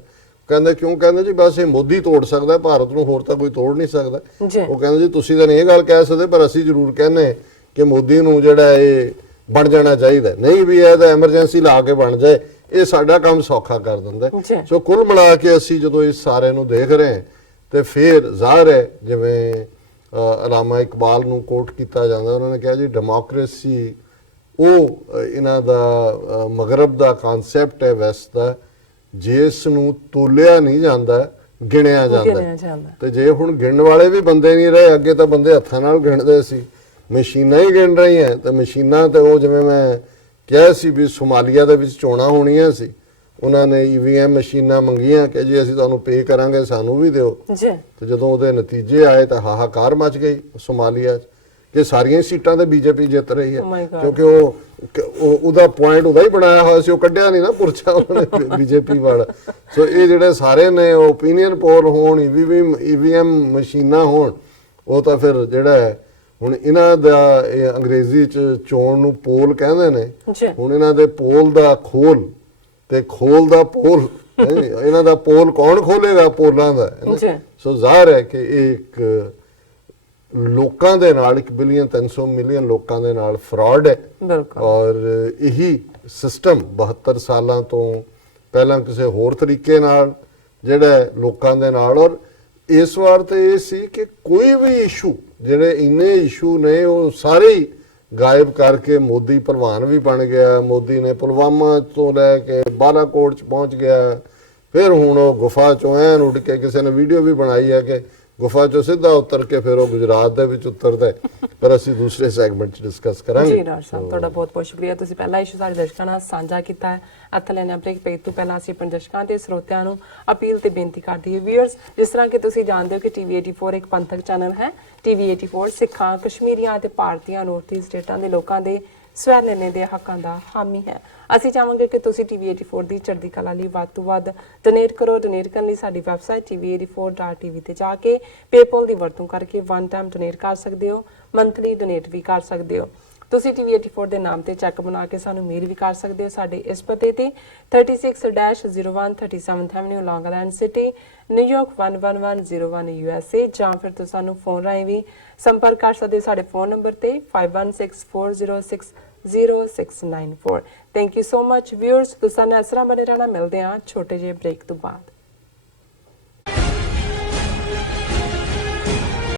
ਕਹਿੰਦੇ ਕਿਉਂ, ਕਹਿੰਦੇ ਜੀ ਬਸ ਇਹ ਮੋਦੀ ਤੋੜ ਸਕਦਾ ਭਾਰਤ ਨੂੰ, ਹੋਰ ਤਾਂ ਕੋਈ ਤੋੜ ਨਹੀਂ ਸਕਦਾ। ਉਹ ਕਹਿੰਦੇ ਜੀ ਤੁਸੀਂ ਤਾਂ ਨਹੀਂ ਇਹ ਗੱਲ ਕਹਿ ਸਕਦੇ, ਪਰ ਅਸੀਂ ਜ਼ਰੂਰ ਕਹਿੰਦੇ ਕਿ ਮੋਦੀ ਨੂੰ ਜਿਹੜਾ ਇਹ ਬਣ ਜਾਣਾ ਚਾਹੀਦਾ, ਨਹੀਂ ਵੀ ਇਹ ਤਾਂ ਐਮਰਜੈਂਸੀ ਲਾ ਕੇ ਬਣ ਜਾਏ, ਇਹ ਸਾਡਾ ਕੰਮ ਸੌਖਾ ਕਰ ਦਿੰਦਾ। ਸੋ ਕੁੱਲ ਮਿਲਾ ਕੇ ਅਸੀਂ ਜਦੋਂ ਇਸ ਸਾਰੇ ਨੂੰ ਦੇਖ ਰਹੇ ਹਾਂ ਤੇ ਫਿਰ ਜ਼ਾਹਰ ਹੈ ਜਿਵੇਂ ਅਲਾਮਾ ਇਕਬਾਲ ਨੂੰ ਕੋਟ ਕੀਤਾ ਜਾਂਦਾ, ਉਹਨਾਂ ਨੇ ਕਿਹਾ ਜੀ ਡੈਮੋਕ੍ਰੇਸੀ ਉਹ ਇਹਨਾਂ ਦਾ ਮਗਰਬ ਦਾ ਕਨਸੈਪਟ ਹੈ ਵੈਸਟ ਦਾ, ਜਿਸ ਨੂੰ ਤੋਲਿਆ ਨਹੀਂ ਜਾਂਦਾ, ਗਿਣਿਆ ਜਾਂਦਾ। ਗਿਣਿਆ ਜਾਂਦਾ। ਤੇ ਜੇ ਹੁਣ ਗਿਣਨ ਵਾਲੇ ਵੀ ਬੰਦੇ ਨਹੀਂ ਰਹੇ, ਅੱਗੇ ਤਾਂ ਬੰਦੇ ਹੱਥਾਂ ਨਾਲ ਗਿਣਦੇ ਸੀ, ਮਸ਼ੀਨਾਂ ਹੀ ਗਿਣ ਰਹੀਆਂ। ਤੇ ਮਸ਼ੀਨਾਂ ਤੇ ਉਹ ਜਿਵੇਂ ਮੈਂ ਕਿਹਾ ਸੀ ਵੀ ਸੋਮਾਲੀਆ ਦੇ ਵਿੱਚ ਚੋਣਾਂ ਹੋਣੀਆਂ ਸੀ, ਉਹਨਾਂ ਨੇ EVM ਮਸ਼ੀਨਾਂ ਮੰਗੀਆਂ ਕਿ ਜੀ ਅਸੀਂ ਤੁਹਾਨੂੰ ਪੇ ਕਰਾਂਗੇ, ਸਾਨੂੰ ਵੀ ਦਿਓ। ਜੀ। ਤੇ ਜਦੋਂ ਉਹਦੇ ਨਤੀਜੇ ਆਏ ਤਾਂ ਹਾਹਾਕਾਰ ਮਚ ਗਈ ਸੋਮਾਲੀਆ 'ਚ ਕਿ ਸਾਰੀਆਂ ਸੀਟਾਂ ਤੇ ਬੀਜੇਪੀ ਜਿੱਤ ਰਹੀ ਹੈ। Oh my God। ਕਿਉਂਕਿ ਉਹਦਾ ਪੁਆਇੰਟ ਉਹਦਾ ਹੀ ਬਣਾਇਆ ਹੋਇਆ ਸੀ, ਉਹ ਕੱਢਿਆ ਨਹੀਂ ਨਾ ਪੁਰਛਾ ਉਹਨੇ ਬੀਜੇਪੀ ਵਾਲਾ। ਸੋ ਇਹ ਜਿਹੜੇ ਸਾਰੇ ਨੇ ਓਪੀਨੀਅਨ ਪੋਲ ਹੋਣ, EVM ਮਸ਼ੀਨਾਂ ਹੋਣ, ਉਹ ਤਾਂ ਫਿਰ ਜਿਹੜਾ ਹੈ ਹੁਣ ਇਹਨਾਂ ਦਾ ਇਹ ਅੰਗਰੇਜ਼ੀ 'ਚ ਚੋਣ ਨੂੰ ਪੋਲ ਕਹਿੰਦੇ ਨੇ। ਜੀ। ਹੁਣ ਇਹਨਾਂ ਦੇ ਪੋਲ ਦਾ ਖੋਲ ਤੇ ਖੋਲ ਦਾ ਪੋਲ, ਇਹਨਾਂ ਦਾ ਪੋਲ ਕੌਣ ਖੋਲੇਗਾ? ਪੋਲਾਂ ਦਾ। ਜੀ। ਸੋ ਜ਼ਾਹਰ ਹੈ ਕਿ ਇਹ ਇੱਕ ਲੋਕਾਂ ਦੇ ਨਾਲ 1 ਬਿਲੀਅਨ 300 ਮਿਲੀਅਨ ਲੋਕਾਂ ਦੇ ਨਾਲ ਫਰਾਡ ਹੈ। ਬਿਲਕੁਲ। ਔਰ ਇਹੀ ਸਿਸਟਮ 72 ਸਾਲਾਂ ਤੋਂ ਪਹਿਲਾਂ ਕਿਸੇ ਹੋਰ ਤਰੀਕੇ ਨਾਲ ਜਿਹੜਾ ਹੈ ਲੋਕਾਂ ਦੇ ਨਾਲ। ਔਰ ਇਸ ਵਾਰ ਤੇ ਇਹ ਸੀ ਕਿ ਕੋਈ ਵੀ ਇਸ਼ੂ, ਜਿਹੜੇ ਇੰਨੇ ਇਸ਼ੂ ਨੇ ਉਹ ਸਾਰੇ ਹੀ ਗਾਇਬ ਕਰਕੇ ਮੋਦੀ ਭਲਵਾਨ ਵੀ ਬਣ ਗਿਆ। ਮੋਦੀ ਨੇ ਪੁਲਵਾਮਾ ਤੋਂ ਲੈ ਕੇ ਬਾਲਾਕੋਟ ਚ ਪਹੁੰਚ ਗਿਆ, ਫਿਰ ਹੁਣ ਉਹ ਗੁਫਾ ਚੋਂ ਐਨ ਉੱਡ ਕੇ, ਕਿਸੇ ਨੇ ਵੀਡੀਓ ਵੀ ਬਣਾਈ ਹੈ ਕਿ ਗੁਫਾ ਚੋਂ ਸਿੱਧਾ ਉਤਰ ਕੇ ਫਿਰ ਉਹ ਗੁਜਰਾਤ ਦੇ ਵਿੱਚ ਉਤਰਦਾ ਹੈ। ਪਰ ਅਸੀਂ ਦੂਸਰੇ ਸੈਗਮੈਂਟ ਚ ਡਿਸਕਸ ਕਰਾਂਗੇ। ਜੀ ਡਾਕਟਰ ਸਾਹਿਬ, ਤੁਹਾਡਾ ਬਹੁਤ ਬਹੁਤ ਸ਼ੁਕਰੀਆ। ਤੁਸੀਂ ਪਹਿਲਾ ਇਸ਼ੂ ਸਾਡੇ ਦਰਸ਼ਕਾਂ ਨਾਲ ਸਾਂਝਾ ਕੀਤਾ ਹੈ। ਇੱਥੇ ਲੈਣਾ ਬ੍ਰੇਕ ਪੇਜ ਤੋਂ ਪਹਿਲਾਂ ਅਸੀਂ ਆਪਣੇ ਦਰਸ਼ਕਾਂ ਤੇ ਸਰੋਤਿਆਂ ਨੂੰ ਅਪੀਲ ਤੇ ਬੇਨਤੀ ਕਰਦੀ ਹੈ ਵੀਅਰਸ, ਜਿਸ ਤਰ੍ਹਾਂ ਕਿ ਤੁਸੀਂ ਜਾਣਦੇ ਹੋ ਕਿ TV84 ਇੱਕ ਪੰਥਕ ਚੈਨਲ ਹੈ। TV84 ਸਿੱਖਾਂ, ਕਸ਼ਮੀਰੀਆਂ ਤੇ ਭਾਰਤੀਆਂ ਨੌਰਥ ਈਸਟ ਸਟੇਟਾਂ ਦੇ ਲੋਕਾਂ ਦੇ ਸਵੈ ਨਿਰਣੇ ਦੇ ਹੱਕਾਂ ਦਾ ਹਾਮੀ ਹੈ। ਅਸੀਂ ਚਾਹਾਂਗੇ ਕਿ ਤੁਸੀਂ TV84 ਦੀ ਚੜ੍ਹਦੀ ਕਲਾ ਲਈ ਵੱਧ ਤੋਂ ਵੱਧ ਡੋਨੇਟ ਕਰੋ। ਡੋਨੇਟ ਕਰਨ ਲਈ ਸਾਡੀ ਵੈਬਸਾਈਟ tv84.tv ਤੇ ਜਾ ਕੇ ਪੇਪਲ ਦੀ ਵਰਤੋਂ ਕਰਕੇ ਵਨ ਟਾਈਮ ਡੋਨੇਟ ਕਰ ਸਕਦੇ ਹੋ, ਮੰਥਲੀ ਡੋਨੇਟ ਵੀ ਕਰ ਸਕਦੇ ਹੋ। ਤੁਸੀਂ TV84 ਦੇ ਨਾਮ ਤੇ ਚੈੱਕ ਬਣਾ ਕੇ ਸਾਨੂੰ ਮੇਲ ਵੀ ਕਰ ਸਕਦੇ ਹੋ ਸਾਡੇ ਇਸ ਪਤੇ ਤੇ 36-01 37th Avenue, Long Island City, New York 11101 USA, ਜਾਂ ਫਿਰ ਤੁਸੀਂ ਸਾਨੂੰ ਫੋਨ ਰਾਹੀਂ ਵੀ ਸੰਪਰਕ ਕਰ ਸਕਦੇ ਹੋ ਸਾਡੇ ਫੋਨ ਨੰਬਰ ਤੇ 5164060694। Thank you so much viewers. ਤੁਸੀਂ ਨਾਲ ਇਸ ਤਰ੍ਹਾਂ ਬਣੇ ਰਹਿਣਾ। ਮਿਲਦੇ ਹਾਂ ਛੋਟੇ ਜਿਹੇ ਬ੍ਰੇਕ ਤੋਂ ਬਾਅਦ।